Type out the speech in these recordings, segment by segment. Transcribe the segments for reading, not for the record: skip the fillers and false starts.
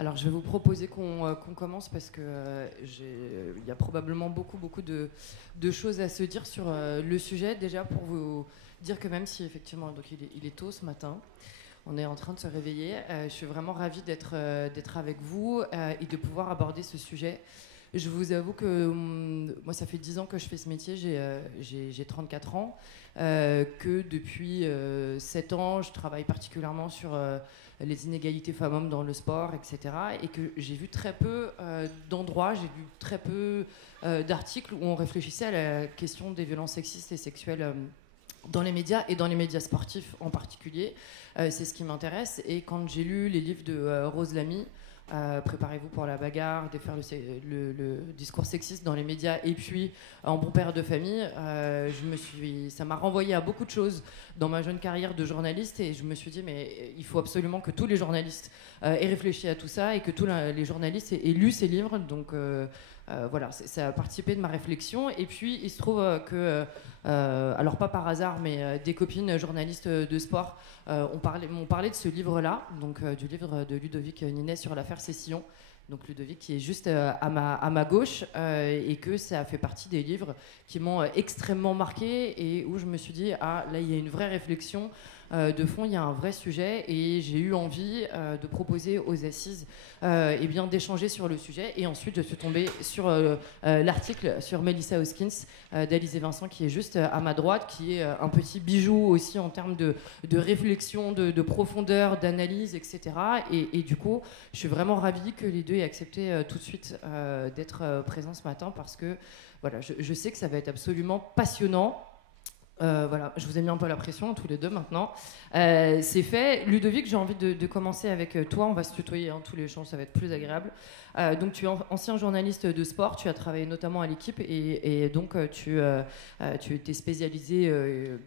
Alors, je vais vous proposer qu'on commence parce que il y a probablement beaucoup de choses à se dire sur le sujet. Déjà, pour vous dire que même si effectivement, donc il est tôt ce matin, on est en train de se réveiller, je suis vraiment ravie d'être avec vous et de pouvoir aborder ce sujet. Je vous avoue que moi, ça fait 10 ans que je fais ce métier, j'ai 34 ans, que depuis 7 ans, je travaille particulièrement sur les inégalités femmes-hommes dans le sport, etc. Et que j'ai vu très peu d'endroits, j'ai vu très peu d'articles où on réfléchissait à la question des violences sexistes et sexuelles dans les médias et dans les médias sportifs en particulier. C'est ce qui m'intéresse. Et quand j'ai lu les livres de Rose Lamy, préparez-vous pour la bagarre, défaire le discours sexiste dans les médias, et puis en bon père de famille, ça m'a renvoyé à beaucoup de choses dans ma jeune carrière de journaliste, et je me suis dit mais il faut absolument que tous les journalistes aient réfléchi à tout ça et que tous les journalistes aient lu ces livres. Donc voilà, ça a participé de ma réflexion. Et puis il se trouve que alors pas par hasard, mais des copines journalistes de sport m'ont parlé de ce livre-là, donc du livre de Ludovic Ninet sur l'affaire Cécillon. Donc Ludovic qui est juste à ma gauche, et que ça fait partie des livres qui m'ont extrêmement marqué et où je me suis dit ah là il y a une vraie réflexion de fond, il y a un vrai sujet, et j'ai eu envie de proposer aux assises eh bien d'échanger sur le sujet. Et ensuite je suis tombée sur l'article sur Melissa Hoskins d'Alizé Vincent qui est juste à ma droite, qui est un petit bijou aussi en termes de réflexion, de profondeur, d'analyse, etc. Et du coup je suis vraiment ravie que les deux aient accepté tout de suite d'être présents ce matin, parce que voilà, je sais que ça va être absolument passionnant. Voilà, je vous ai mis un peu la pression tous les deux maintenant. C'est fait. Ludovic, j'ai envie de commencer avec toi. On va se tutoyer, tous les échanges, ça va être plus agréable. Donc tu es ancien journaliste de sport, tu as travaillé notamment à l'équipe, et donc tu étais spécialisé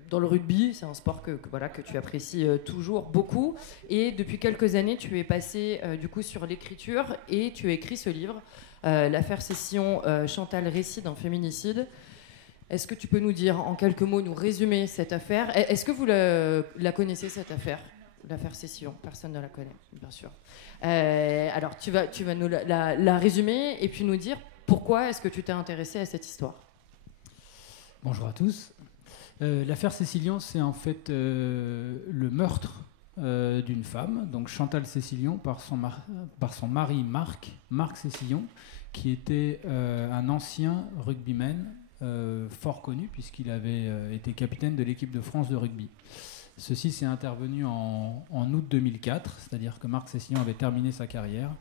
dans le rugby. C'est un sport que tu apprécies toujours beaucoup. Et depuis quelques années, tu es passé du coup sur l'écriture, et tu as écrit ce livre, l'affaire Cécillon, Chantal, récit d'un féminicide. Est-ce que tu peux nous dire, en quelques mots, nous résumer cette affaire? Est-ce que vous la connaissez, cette affaire? L'affaire Cécillon, personne ne la connaît, bien sûr. Alors, tu vas nous la résumer et puis nous dire pourquoi est-ce que tu t'es intéressé à cette histoire. Bonjour à tous. L'affaire Cécillon, c'est en fait le meurtre d'une femme, donc Chantal Cécillon, par son mari Marc Cécillon, qui était un ancien rugbyman fort connu, puisqu'il avait été capitaine de l'équipe de France de rugby. Ceci s'est intervenu en août 2004, c'est-à-dire que Marc Cécillon avait terminé sa carrière.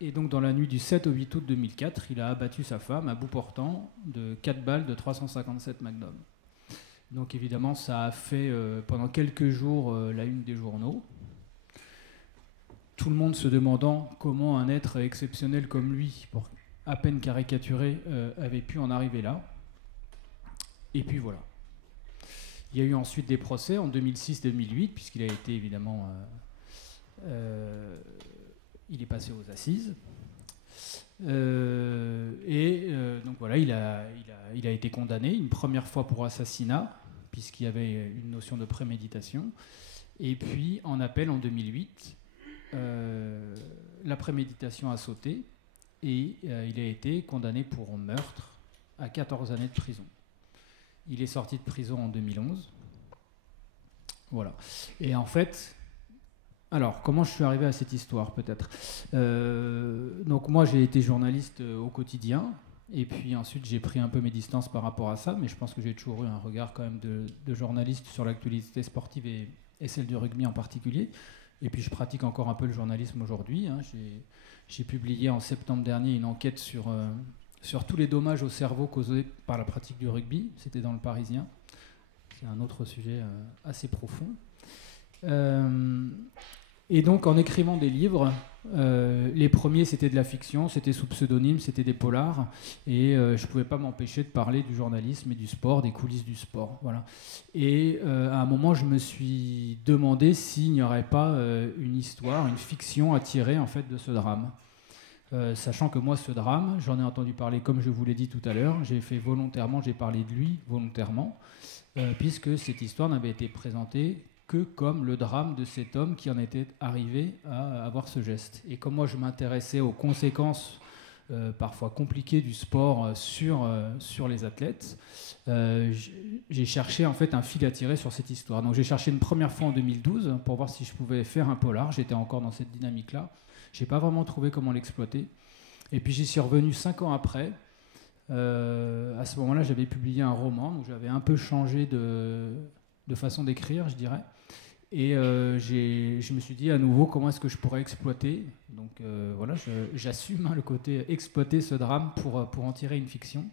Et donc dans la nuit du 7 au 8 août 2004, il a abattu sa femme à bout portant de 4 balles de 357 Magnum. Donc évidemment, ça a fait pendant quelques jours la une des journaux. Tout le monde se demandant comment un être exceptionnel comme lui, à peine caricaturé, avait pu en arriver là. Et puis voilà. Il y a eu ensuite des procès en 2006-2008, puisqu'il a été évidemment... il est passé aux assises. Donc voilà, il a été condamné une première fois pour assassinat, puisqu'il y avait une notion de préméditation. Et puis en appel en 2008, la préméditation a sauté. Et il a été condamné pour meurtre à 14 années de prison. Il est sorti de prison en 2011. Voilà. Et en fait, alors, comment je suis arrivé à cette histoire, peut-être donc moi, j'ai été journaliste au quotidien, et puis ensuite, j'ai pris un peu mes distances par rapport à ça, mais je pense que j'ai toujours eu un regard quand même de journaliste sur l'actualité sportive et celle du rugby en particulier. Et puis, je pratique encore un peu le journalisme aujourd'hui. J'ai publié en septembre dernier une enquête sur tous les dommages au cerveau causés par la pratique du rugby. C'était dans Le Parisien. C'est un autre sujet assez profond. Et donc, en écrivant des livres, les premiers, c'était de la fiction, c'était sous pseudonyme, c'était des polars. Et je ne pouvais pas m'empêcher de parler du journalisme et du sport, des coulisses du sport. Voilà. Et à un moment, je me suis demandé s'il n'y aurait pas une histoire, une fiction à tirer en fait, de ce drame. Sachant que moi, ce drame, j'en ai entendu parler, comme je vous l'ai dit tout à l'heure, j'ai parlé de lui volontairement, puisque cette histoire n'avait été présentée que comme le drame de cet homme qui en était arrivé à avoir ce geste. Et comme moi je m'intéressais aux conséquences parfois compliquées du sport sur les athlètes, j'ai cherché en fait un fil à tirer sur cette histoire. Donc j'ai cherché une première fois en 2012 pour voir si je pouvais faire un polar. J'étais encore dans cette dynamique-là. Je n'ai pas vraiment trouvé comment l'exploiter. Et puis j'y suis revenu 5 ans après. À ce moment-là, j'avais publié un roman, donc j'avais un peu changé de façon d'écrire, je dirais. Et je me suis dit à nouveau comment est-ce que je pourrais exploiter. Donc voilà, j'assume le côté exploiter ce drame pour en tirer une fiction.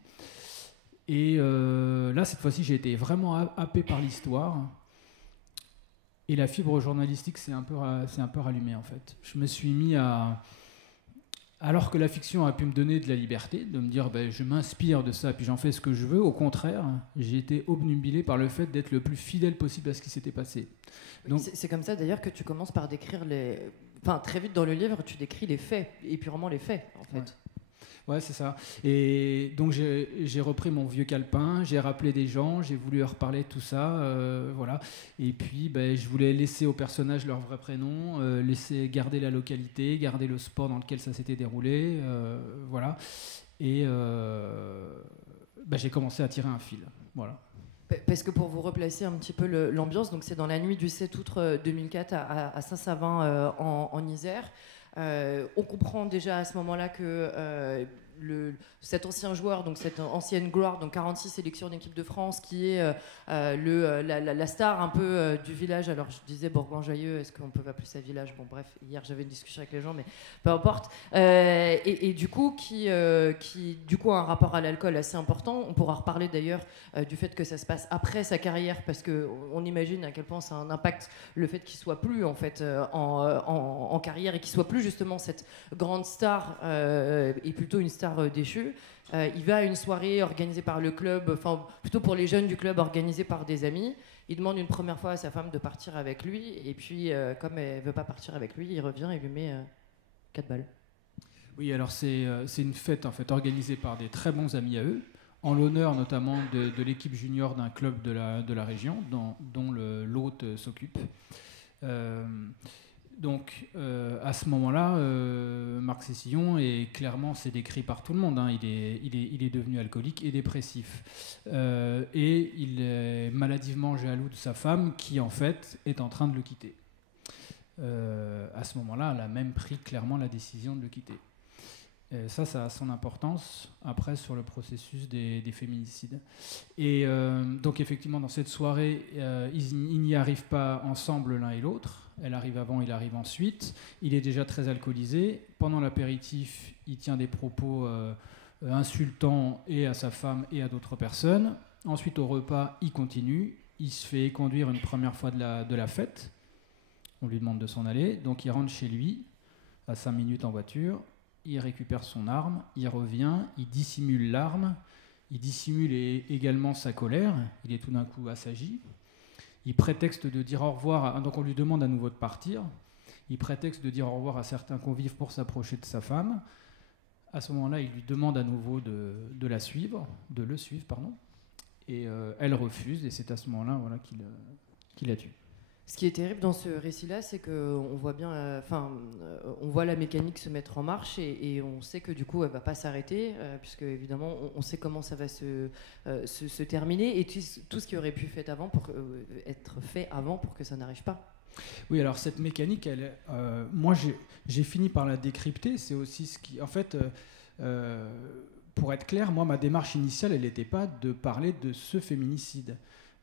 Et là, cette fois-ci, j'ai été vraiment happé par l'histoire. Et la fibre journalistique s'est un peu rallumée, en fait. Je me suis mis à... Alors que la fiction a pu me donner de la liberté, de me dire je m'inspire de ça, puis j'en fais ce que je veux, au contraire, j'ai été obnubilé par le fait d'être le plus fidèle possible à ce qui s'était passé. Donc, c'est comme ça d'ailleurs que tu commences par décrire les... Enfin, très vite dans le livre, tu décris les faits, et purement les faits, en fait. Ouais, c'est ça. Et donc j'ai repris mon vieux calepin, j'ai rappelé des gens, j'ai voulu leur parler de tout ça, voilà. Et puis je voulais laisser aux personnages leur vrai prénom, laisser garder la localité, garder le sport dans lequel ça s'était déroulé, voilà. Et j'ai commencé à tirer un fil, voilà. Parce que pour vous replacer un petit peu l'ambiance, donc c'est dans la nuit du 7 août 2004 à Saint-Savin en Isère. On comprend déjà à ce moment-là que cet ancien joueur, donc cette ancienne gloire, donc 46 sélections d'équipe de France, qui est la star un peu du village. Alors je disais Bourgoin-Jallieu, est-ce qu'on peut appeler ça village? Bon bref, hier j'avais une discussion avec les gens, mais peu importe. Et du coup, qui du coup a un rapport à l'alcool assez important. On pourra reparler d'ailleurs du fait que ça se passe après sa carrière, parce qu'on imagine à quel point ça a un impact, le fait qu'il soit plus en fait en carrière et qu'il soit plus justement cette grande star et plutôt une star déchue. Il va à une soirée organisée par le club, enfin plutôt pour les jeunes du club, organisée par des amis. Il demande une première fois à sa femme de partir avec lui, et puis comme elle veut pas partir avec lui, il revient et lui met 4 balles. Oui, alors c'est une fête en fait organisée par des très bons amis à eux, en l'honneur notamment de l'équipe junior d'un club de la région, dont l'hôte s'occupe. Donc, à ce moment-là, Marc Cécillon est clairement, c'est décrit par tout le monde, hein, il est devenu alcoolique et dépressif. Et il est maladivement jaloux de sa femme qui, en fait, est en train de le quitter. À ce moment-là, elle a même pris clairement la décision de le quitter. Ça a son importance après sur le processus des féminicides. Et donc effectivement dans cette soirée, ils n'y arrivent pas ensemble l'un et l'autre. Elle arrive avant, il arrive ensuite. Il est déjà très alcoolisé. Pendant l'apéritif, il tient des propos insultants et à sa femme et à d'autres personnes. Ensuite au repas, il continue. Il se fait conduire une première fois de la fête. On lui demande de s'en aller. Donc il rentre chez lui à 5 minutes en voiture. Il récupère son arme, il revient, il dissimule l'arme, il dissimule également sa colère, il est tout d'un coup assagi. Il prétexte de dire au revoir, donc on lui demande à nouveau de partir, il prétexte de dire au revoir à certains convives pour s'approcher de sa femme. À ce moment-là, il lui demande à nouveau de le suivre, et elle refuse, et c'est à ce moment-là qu'il la tue. Ce qui est terrible dans ce récit-là, c'est qu'on voit bien, on voit la mécanique se mettre en marche et on sait que du coup, elle va pas s'arrêter, puisque évidemment, on sait comment ça va se terminer et tout ce qui aurait pu être fait avant pour que ça n'arrive pas. Oui, alors cette mécanique, moi, j'ai fini par la décrypter. C'est aussi ce qui, en fait, pour être clair, moi, ma démarche initiale, elle n'était pas de parler de ce féminicide.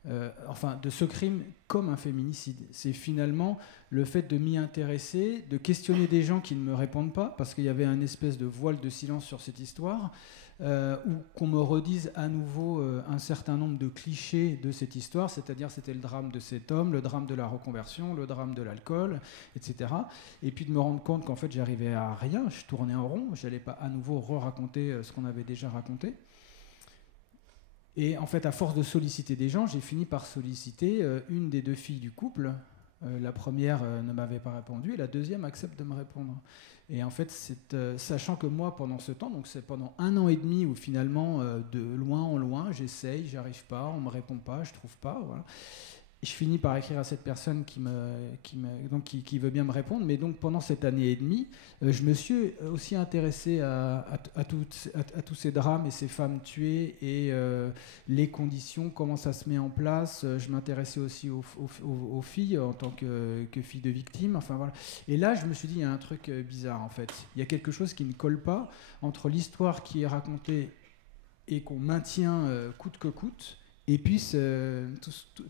De ce crime comme un féminicide. C'est finalement le fait de m'y intéresser, de questionner des gens qui ne me répondent pas, parce qu'il y avait un espèce de voile de silence sur cette histoire, ou qu'on me redise à nouveau un certain nombre de clichés de cette histoire, c'est-à-dire c'était le drame de cet homme, le drame de la reconversion, le drame de l'alcool, etc. Et puis de me rendre compte qu'en fait j'arrivais à rien, je tournais en rond, je n'allais pas à nouveau re-raconter ce qu'on avait déjà raconté. Et en fait, à force de solliciter des gens, j'ai fini par solliciter une des 2 filles du couple. La première ne m'avait pas répondu et la deuxième accepte de me répondre. Et en fait, sachant que moi, pendant ce temps, donc c'est pendant 1 an et demi où finalement, de loin en loin, j'essaye, j'arrive pas, on me répond pas, je trouve pas, voilà. je finis par écrire à cette personne qui veut bien me répondre. Mais donc pendant cette année et demie, je me suis aussi intéressé à tous ces drames et ces femmes tuées et les conditions, comment ça se met en place. Je m'intéressais aussi aux filles en tant que filles de victimes. Enfin voilà. Et là, je me suis dit, il y a un truc bizarre en fait. Il y a quelque chose qui ne colle pas entre l'histoire qui est racontée et qu'on maintient coûte que coûte. Et puis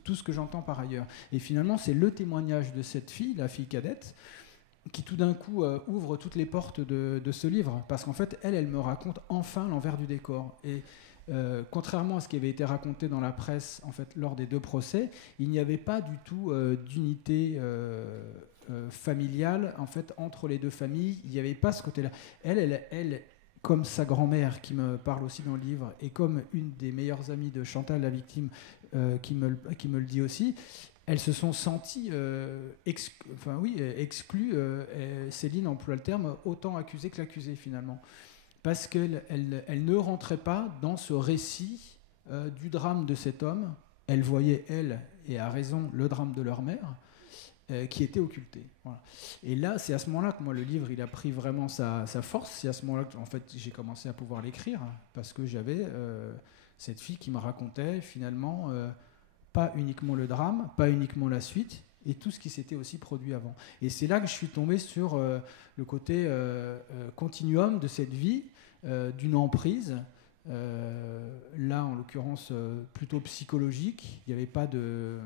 tout ce que j'entends par ailleurs. Et finalement, c'est le témoignage de cette fille, la fille cadette, qui tout d'un coup ouvre toutes les portes de ce livre. Parce qu'en fait, elle me raconte enfin l'envers du décor. Et contrairement à ce qui avait été raconté dans la presse en fait, lors des 2 procès, il n'y avait pas du tout d'unité familiale en fait, entre les 2 familles. Il n'y avait pas ce côté-là. Elle comme sa grand-mère qui me parle aussi dans le livre, et comme une des meilleures amies de Chantal, la victime, qui me le dit aussi, elles se sont senties exclues. Céline emploie le terme autant accusée que l'accusée finalement. Parce qu'elle ne rentrait pas dans ce récit du drame de cet homme. Elle voyait, elle, et à raison, le drame de leur mère, qui était occulté. Voilà. Et là, c'est à ce moment-là que moi, le livre, il a pris vraiment sa force. C'est à ce moment-là que, en fait, j'ai commencé à pouvoir l'écrire, parce que j'avais cette fille qui me racontait finalement pas uniquement le drame, pas uniquement la suite, et tout ce qui s'était aussi produit avant. Et c'est là que je suis tombé sur le côté continuum de cette vie, d'une emprise. Là, en l'occurrence, plutôt psychologique. Il n'y avait pas de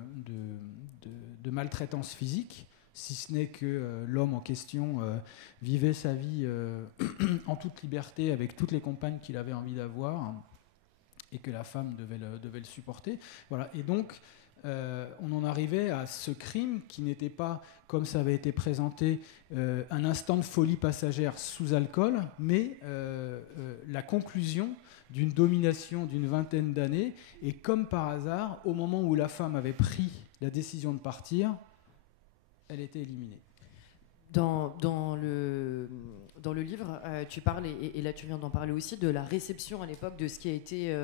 maltraitance physique, si ce n'est que l'homme en question vivait sa vie en toute liberté avec toutes les compagnes qu'il avait envie d'avoir, et que la femme devait le supporter. Voilà. Et donc, on en arrivait à ce crime qui n'était pas, comme ça avait été présenté, un instant de folie passagère sous alcool, mais la conclusion d'une domination d'une 20aine d'années. Et comme par hasard, au moment où la femme avait pris la décision de partir, elle était éliminée. Dans le livre, tu parles, et là tu viens d'en parler aussi, de la réception à l'époque de ce qui a été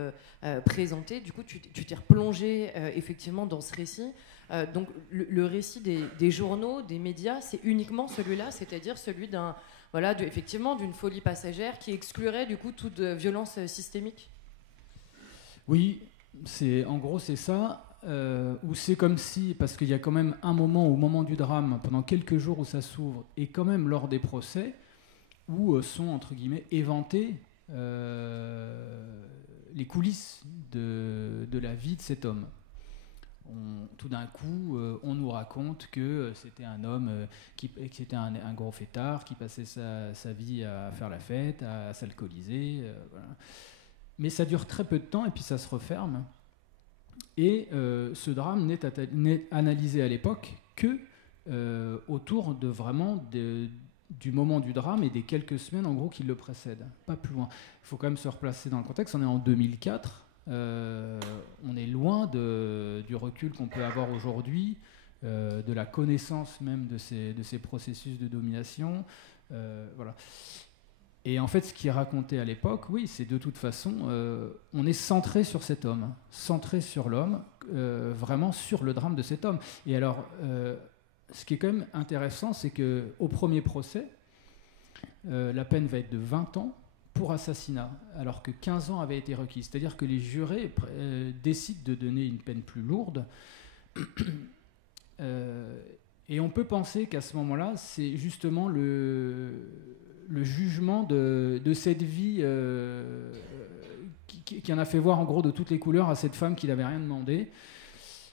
présenté. Du coup, tu t'es replongé effectivement dans ce récit. Donc le récit des journaux, des médias, c'est uniquement celui-là, c'est-à-dire celui effectivement d'une folie passagère qui exclurait du coup toute violence systémique. Oui, en gros c'est ça. Où c'est comme si, parce qu'il y a quand même un moment, au moment du drame, pendant quelques jours où ça s'ouvre, et quand même lors des procès, où sont, entre guillemets, éventées les coulisses de la vie de cet homme. Tout d'un coup, on nous raconte que c'était un homme qui était un gros fêtard, qui passait sa vie à faire la fête, à s'alcooliser. Voilà. Mais ça dure très peu de temps, et puis ça se referme. Et ce drame n'est analysé à l'époque que autour de vraiment du moment du drame et des quelques semaines en gros qui le précèdent, pas plus loin. Il faut quand même se replacer dans le contexte. On est en 2004, on est loin du recul qu'on peut avoir aujourd'hui, de la connaissance même de ces processus de domination. Voilà. Et en fait, ce qui est raconté à l'époque, oui, c'est de toute façon, on est centré sur cet homme, centré sur l'homme, vraiment sur le drame de cet homme. Et alors, ce qui est quand même intéressant, c'est qu'au premier procès, la peine va être de 20 ans pour assassinat, alors que 15 ans avaient été requis. C'est-à-dire que les jurés décident de donner une peine plus lourde. Et on peut penser qu'à ce moment-là, c'est justement le jugement de cette vie qui en a fait voir en gros de toutes les couleurs à cette femme qui n'avait rien demandé.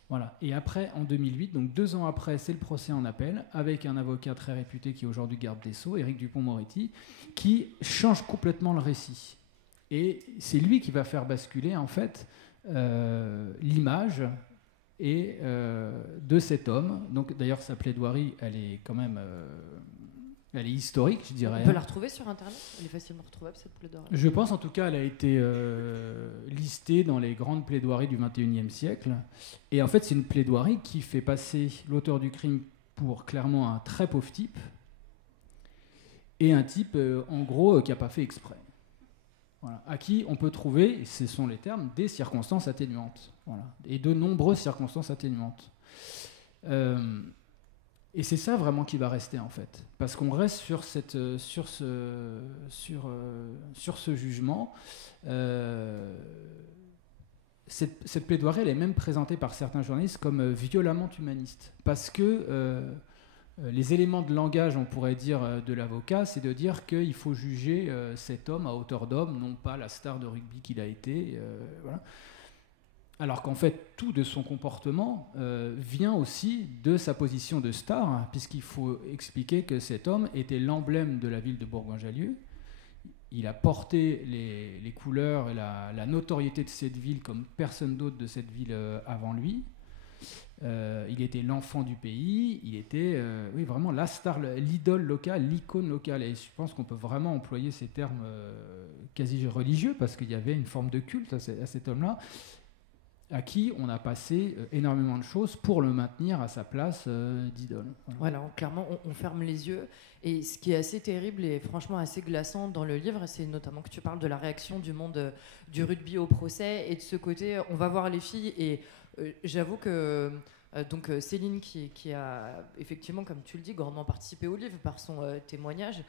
Voilà. Et après, en 2008, donc 2 ans après, c'est le procès en appel, avec un avocat très réputé qui est aujourd'hui garde des Sceaux, Éric Dupond-Moretti, qui change complètement le récit. Et c'est lui qui va faire basculer en fait l'image de cet homme. Donc d'ailleurs, sa plaidoirie, elle est quand même... elle est historique, je dirais. On peut la retrouver sur Internet ? Elle est facilement retrouvable, cette plaidoirie ? Je pense, en tout cas, elle a été listée dans les grandes plaidoiries du XXIe siècle. Et en fait, c'est une plaidoirie qui fait passer l'auteur du crime pour clairement un très pauvre type, et un type, en gros, qui n'a pas fait exprès. Voilà. À qui on peut trouver, ce sont les termes, des circonstances atténuantes. Voilà. Et de nombreuses circonstances atténuantes. Et c'est ça vraiment qui va rester en fait, parce qu'on reste sur ce jugement. Cette plaidoirie, elle est même présentée par certains journalistes comme violemment humaniste, parce que les éléments de langage, on pourrait dire, de l'avocat, c'est de dire qu'il faut juger cet homme à hauteur d'homme, non pas la star de rugby qu'il a été. Voilà. Alors qu'en fait, tout de son comportement vient aussi de sa position de star, hein, puisqu'il faut expliquer que cet homme était l'emblème de la ville de Bourgoin-Jallieu. Il a porté les couleurs et la notoriété de cette ville comme personne d'autre de cette ville avant lui. Il était l'enfant du pays, il était oui, vraiment la star, l'idole locale, l'icône locale. Et je pense qu'on peut vraiment employer ces termes quasi religieux, parce qu'il y avait une forme de culte à cet homme-là, à qui on a passé énormément de choses pour le maintenir à sa place d'idole. Voilà, clairement, on ferme les yeux. Et ce qui est assez terrible et franchement assez glaçant dans le livre, c'est notamment que tu parles de la réaction du monde du rugby au procès, et de ce côté, on va voir les filles, et j'avoue que donc Céline, qui a effectivement, comme tu le dis, grandement participé au livre par son témoignage,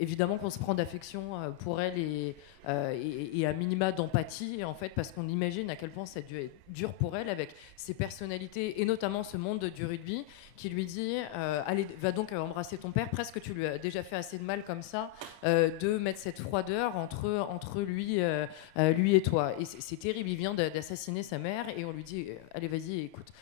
évidemment qu'on se prend d'affection pour elle, et à minima d'empathie, en fait, parce qu'on imagine à quel point ça a dû être dur pour elle, avec ses personnalités et notamment ce monde du rugby qui lui dit allez, va donc embrasser ton père, presque tu lui as déjà fait assez de mal comme ça, de mettre cette froideur entre lui et toi. Et c'est terrible, il vient d'assassiner sa mère et on lui dit allez, vas-y, écoute.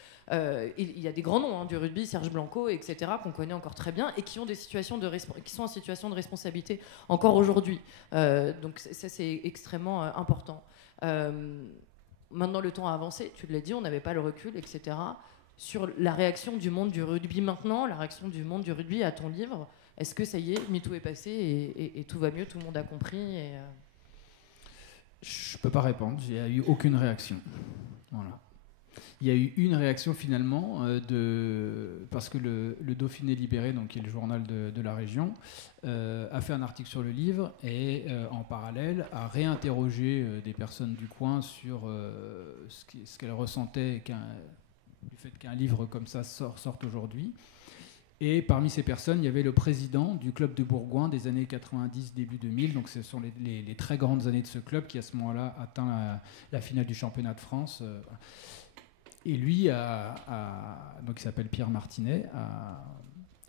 Il y a des grands noms hein, du rugby, Serge Blanco, etc., qu'on connaît encore très bien et qui ont des situations qui sont en situation de responsabilité encore aujourd'hui. Donc ça, c'est extrêmement important. Maintenant, le temps a avancé, tu l'as dit, on n'avait pas le recul, etc. Sur la réaction du monde du rugby maintenant, la réaction du monde du rugby à ton livre, est-ce que ça y est, MeToo est passé et tout va mieux, tout le monde a compris Je peux pas répondre, il n'y a eu aucune réaction. Voilà. Il y a eu une réaction finalement, parce que le Dauphiné Libéré, donc, qui est le journal de la région, a fait un article sur le livre et en parallèle a réinterrogé des personnes du coin sur ce qu'elles ressentaient du fait qu'un livre comme ça sorte aujourd'hui. Et parmi ces personnes, il y avait le président du club de Bourgoin des années 90, début 2000. Donc ce sont les très grandes années de ce club qui, à ce moment-là, atteint la finale du championnat de France. Et lui, donc il s'appelle Pierre Martinet,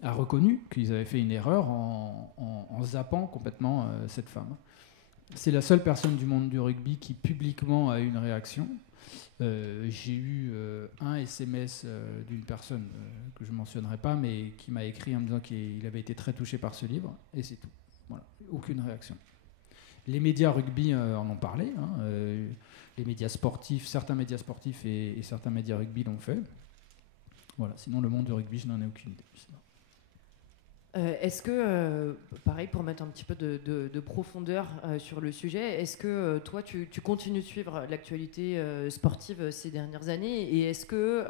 a reconnu qu'ils avaient fait une erreur en zappant complètement cette femme. C'est la seule personne du monde du rugby qui publiquement a eu une réaction. J'ai eu un SMS d'une personne que je ne mentionnerai pas, mais qui m'a écrit en me disant qu'il avait été très touché par ce livre, et c'est tout. Voilà. Aucune réaction. Les médias rugby en ont parlé, hein, les médias sportifs, certains médias sportifs et certains médias rugby l'ont fait. Voilà. Sinon, le monde du rugby, je n'en ai aucune idée. Est-ce que, pareil, pour mettre un petit peu de profondeur sur le sujet, est-ce que toi, tu continues de suivre l'actualité sportive ces dernières années, et est-ce que,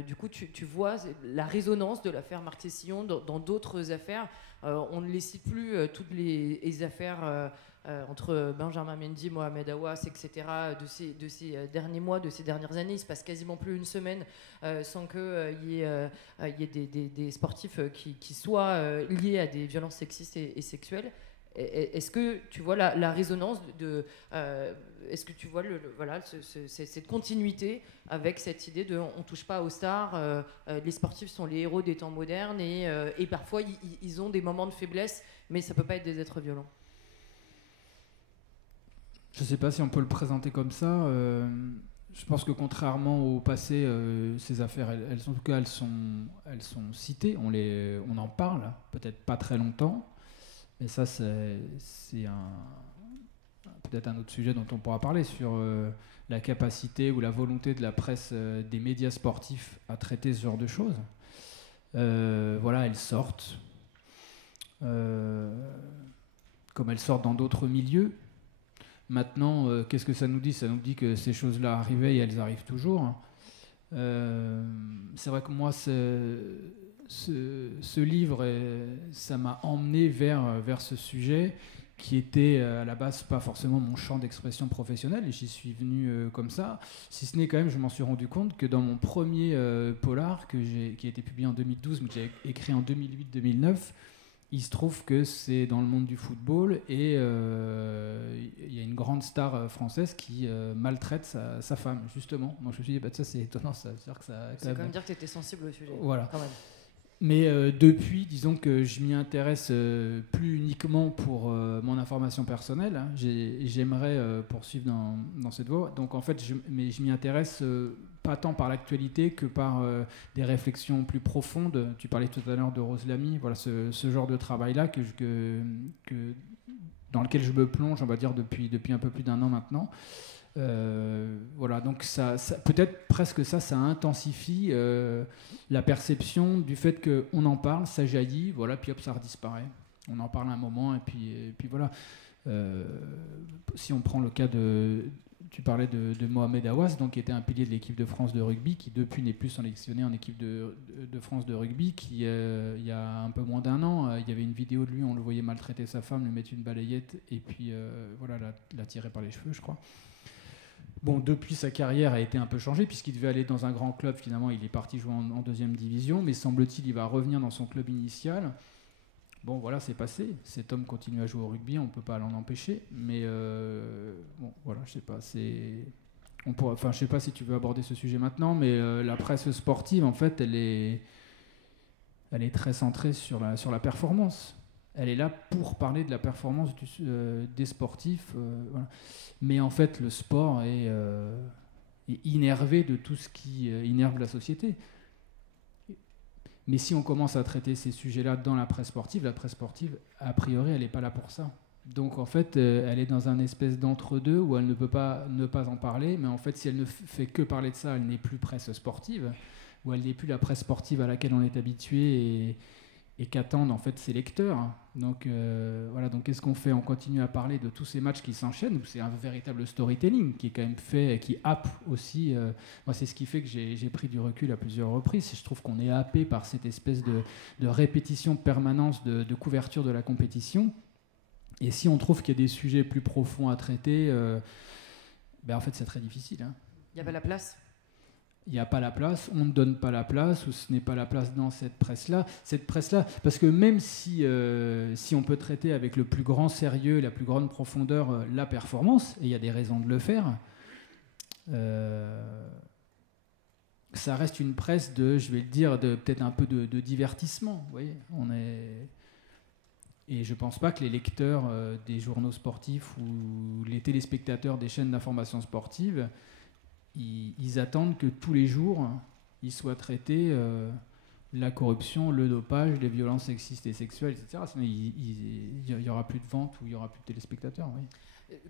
du coup, tu vois la résonance de l'affaire Marc Sessillon dans d'autres affaires? On ne les cite plus, toutes les affaires entre Benjamin Mendy, Mohamed Aouas, etc., de ces derniers mois, de ces dernières années. Il se passe quasiment plus une semaine sans qu'il y ait des sportifs qui soient liés à des violences sexistes et sexuelles. Est-ce que tu vois la résonance est-ce que tu vois cette continuité avec cette idée de on touche pas aux stars, les sportifs sont les héros des temps modernes, et parfois ils ont des moments de faiblesse, mais ça peut pas être des êtres violents? Je ne sais pas si on peut le présenter comme ça. Je pense que contrairement au passé, ces affaires, en tout cas, elles sont citées. On en parle, peut-être pas très longtemps. Mais ça, c'est peut-être un autre sujet dont on pourra parler, sur la capacité ou la volonté de la presse, des médias sportifs à traiter ce genre de choses. Voilà, elles sortent. Comme elles sortent dans d'autres milieux. Maintenant, qu'est-ce que ça nous dit? Ça nous dit que ces choses-là arrivaient et elles arrivent toujours. C'est vrai que moi, ce livre, ça m'a emmené vers ce sujet qui était à la base pas forcément mon champ d'expression professionnel, et j'y suis venu comme ça. Si ce n'est quand même, je m'en suis rendu compte que dans mon premier polar, qui a été publié en 2012, mais que j'ai écrit en 2008-2009, il se trouve que c'est dans le monde du football, et il y a une grande star française qui maltraite sa femme, justement. Moi je me suis dit, ça c'est étonnant, ça veut dire que ça... C'est quand même dire que tu étais sensible au sujet. Voilà. Quand même. Mais depuis, disons que je m'y intéresse plus uniquement pour mon information personnelle. Hein. J'aimerais poursuivre dans cette voie. Donc en fait, je m'y intéresse pas tant par l'actualité que par des réflexions plus profondes. Tu parlais tout à l'heure de Rose Lamy. Voilà, ce genre de travail-là dans lequel je me plonge, on va dire, depuis un peu plus d'un an maintenant. Voilà, donc ça peut-être presque ça intensifie la perception du fait qu'on en parle, ça jaillit, voilà, puis hop, ça redisparaît. On en parle un moment, et puis voilà. Si on prend le cas tu parlais de Mohamed Aouas, donc, qui était un pilier de l'équipe de France de rugby, qui depuis n'est plus sélectionné en équipe de France de rugby, qui il y a un peu moins d'un an, il y avait une vidéo de lui, on le voyait maltraiter sa femme, lui mettre une balayette, et puis voilà, la tirer par les cheveux, je crois. Bon, depuis, sa carrière a été un peu changée, puisqu'il devait aller dans un grand club. Finalement, il est parti jouer en deuxième division, mais semble-t-il, il va revenir dans son club initial. Bon, voilà, c'est passé. Cet homme continue à jouer au rugby, on ne peut pas l'en empêcher. Mais bon, voilà, je sais pas. Je sais pas si tu veux aborder ce sujet maintenant, mais la presse sportive, en fait, elle est très centrée sur la performance. Elle est là pour parler de la performance des sportifs. Voilà. Mais en fait, le sport est innervé de tout ce qui innerve la société. Mais si on commence à traiter ces sujets-là dans la presse sportive, a priori, elle n'est pas là pour ça. Donc en fait, elle est dans un espèce d'entre-deux où elle ne peut pas ne pas en parler. Mais en fait, si elle ne fait que parler de ça, elle n'est plus presse sportive, ou elle n'est plus la presse sportive à laquelle on est habitué et qu'attendent en fait ses lecteurs. Donc voilà, donc qu'est-ce qu'on fait? On continue à parler de tous ces matchs qui s'enchaînent, où c'est un véritable storytelling qui est quand même fait, et qui happe aussi. Moi, c'est ce qui fait que j'ai pris du recul à plusieurs reprises. Je trouve qu'on est happé par cette espèce de répétition permanente de couverture de la compétition. Et si on trouve qu'il y a des sujets plus profonds à traiter, en fait, c'est très difficile. Hein. Il n'y a pas la place. Il n'y a pas la place, on ne donne pas la place, ou ce n'est pas la place dans cette presse-là, parce que même si on peut traiter avec le plus grand sérieux, la plus grande profondeur, la performance, et il y a des raisons de le faire, ça reste une presse je vais le dire, peut-être un peu de divertissement. Vous voyez, et je ne pense pas que les lecteurs des journaux sportifs ou les téléspectateurs des chaînes d'information sportive, ils attendent que tous les jours, il soit traité la corruption, le dopage, les violences sexistes et sexuelles, etc. Sinon, il n'y aura plus de vente ou il n'y aura plus de téléspectateurs. Oui.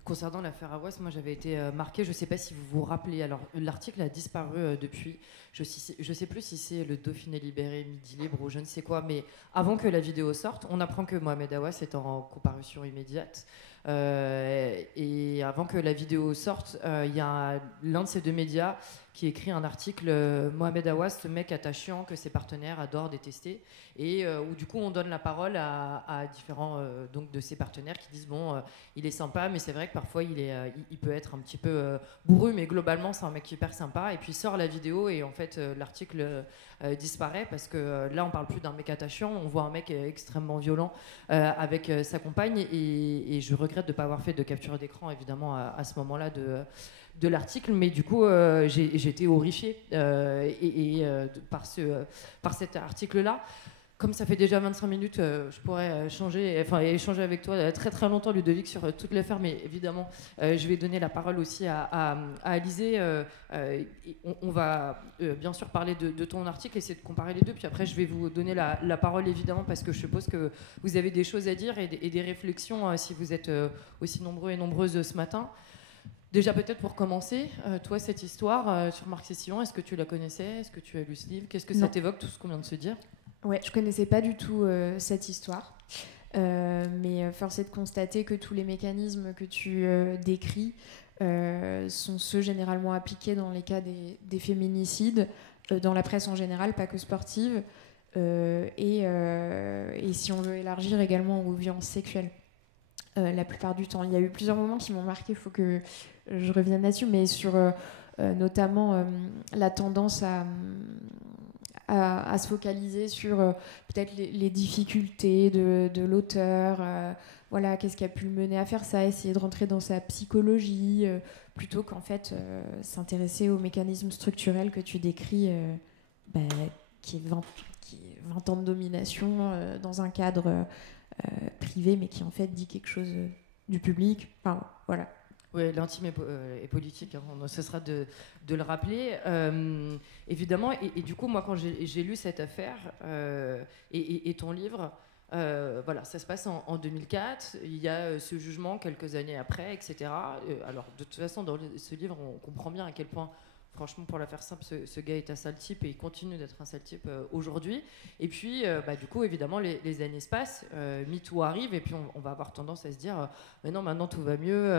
Concernant l'affaire Aouas, moi j'avais été marquée, je ne sais pas si vous vous rappelez, alors l'article a disparu depuis, je ne sais plus si c'est le Dauphiné libéré, Midi Libre ou je ne sais quoi, mais avant que la vidéo sorte, on apprend que Mohamed Aouas est en comparution immédiate. Et avant que la vidéo sorte, il y a l'un de ces deux médias qui écrit un article, Mohamed Aouas, ce mec attachant que ses partenaires adorent détester, et où du coup on donne la parole à différents donc de ses partenaires qui disent bon, il est sympa, mais c'est vrai que parfois il peut être un petit peu bourru, mais globalement c'est un mec hyper sympa. Et puis sort la vidéo et en fait l'article disparaît parce que là on parle plus d'un mec attachant, on voit un mec extrêmement violent avec sa compagne, et je regrette de ne pas avoir fait de capture d'écran évidemment à ce moment-là de l'article, mais du coup j'ai été horrifiée par cet article-là. Comme ça fait déjà 25 minutes, je pourrais échanger avec toi très très longtemps, Ludovic, sur toute l'affaire, mais évidemment, je vais donner la parole aussi à Alizée. On va bien sûr parler de ton article, essayer de comparer les deux, puis après je vais vous donner la parole évidemment, parce que je suppose que vous avez des choses à dire et des réflexions si vous êtes aussi nombreux et nombreuses ce matin. Déjà, peut-être pour commencer, toi, cette histoire sur Marc Cécillon, est-ce que tu la connaissais? Est-ce que tu as lu ce livre? Qu'est-ce que ça t'évoque, tout ce qu'on vient de se dire? Ouais, je connaissais pas du tout cette histoire, mais force est de constater que tous les mécanismes que tu décris sont ceux généralement appliqués dans les cas des féminicides, dans la presse en général, pas que sportive, et si on veut élargir également aux violences sexuelles. la plupart du temps. Il y a eu plusieurs moments qui m'ont marqué, il faut que je revienne là-dessus, mais sur notamment la tendance à se focaliser sur peut-être les difficultés de l'auteur, voilà, qu'est-ce qui a pu le mener à faire ça, essayer de rentrer dans sa psychologie, plutôt qu'en fait s'intéresser aux mécanismes structurels que tu décris, qui est 20 ans de domination dans un cadre privé, mais qui en fait dit quelque chose du public. Enfin, voilà. Oui, l'intime est politique, hein, on ne cessera de le rappeler. Évidemment, et du coup, moi, quand j'ai lu cette affaire et ton livre, voilà, ça se passe en 2004, il y a ce jugement quelques années après, etc. Alors, de toute façon, dans ce livre, on comprend bien à quel point, franchement, pour la faire simple, ce gars est un sale type et il continue d'être un sale type aujourd'hui. Et puis, du coup, évidemment, les années se passent, MeToo arrive, et puis on va avoir tendance à se dire mais non, maintenant tout va mieux,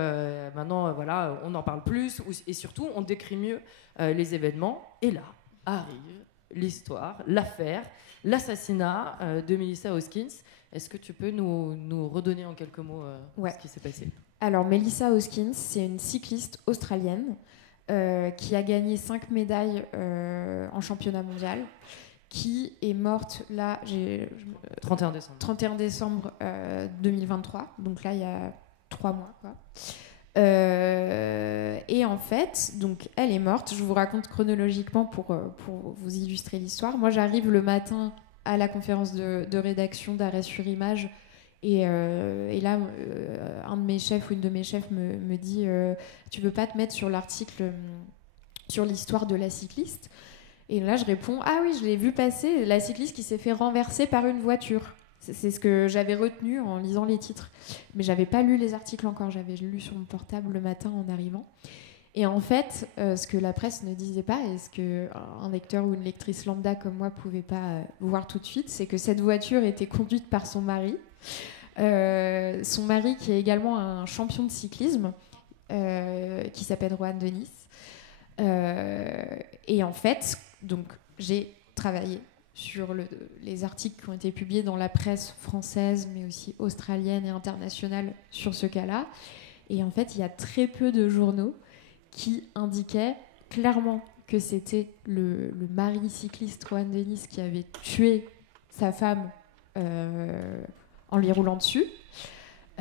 maintenant, voilà, on en parle plus, et surtout, on décrit mieux les événements. Et là arrive l'histoire, l'affaire, l'assassinat de Melissa Hoskins. Est-ce que tu peux nous redonner en quelques mots ce qui s'est passé ? Alors, Melissa Hoskins, c'est une cycliste australienne qui a gagné 5 médailles en championnat mondial, qui est morte là, 31 décembre 2023, donc là il y a 3 mois, quoi. Et en fait, donc elle est morte. Je vous raconte chronologiquement pour vous illustrer l'histoire. Moi, j'arrive le matin à la conférence de rédaction d'Arrêt sur Image. Et là, un de mes chefs ou une de mes chefs me dit tu veux pas te mettre sur l'article sur l'histoire de la cycliste ? Et là, je réponds ah oui, je l'ai vu passer, la cycliste qui s'est fait renverser par une voiture. C'est ce que j'avais retenu en lisant les titres. Mais j'avais pas lu les articles encore, j'avais lu sur mon portable le matin en arrivant. Et en fait, ce que la presse ne disait pas, et ce qu'un lecteur ou une lectrice lambda comme moi pouvait pas voir tout de suite, c'est que cette voiture était conduite par son mari. Son mari qui est également un champion de cyclisme qui s'appelle Rohan Dennis. Et en fait, donc, j'ai travaillé sur les articles qui ont été publiés dans la presse française, mais aussi australienne et internationale sur ce cas-là. Et en fait, il y a très peu de journaux qui indiquaient clairement que c'était le mari cycliste Rohan Dennis qui avait tué sa femme en lui roulant dessus.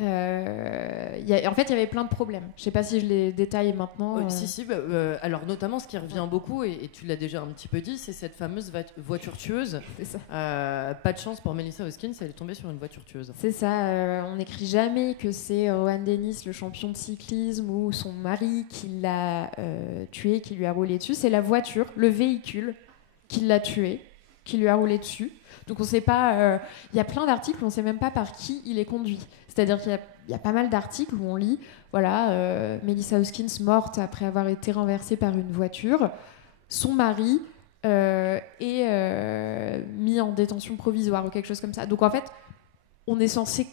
En fait, il y avait plein de problèmes. Je ne sais pas si je les détaille maintenant. Si, alors notamment, ce qui revient beaucoup, et tu l'as déjà un petit peu dit, c'est cette fameuse voiture tueuse. C'est ça. Pas de chance pour Melissa Hoskins, elle est tombée sur une voiture tueuse. C'est ça. On n'écrit jamais que c'est Rohan Dennis, le champion de cyclisme, ou son mari qui l'a tué, qui lui a roulé dessus. C'est la voiture, le véhicule qui l'a tué, qui lui a roulé dessus. Donc on ne sait pas, il y a plein d'articles où on ne sait même pas par qui il est conduit. C'est-à-dire qu'il y a pas mal d'articles où on lit, voilà, Melissa Hoskins morte après avoir été renversée par une voiture, son mari est mis en détention provisoire ou quelque chose comme ça. Donc en fait, on est censé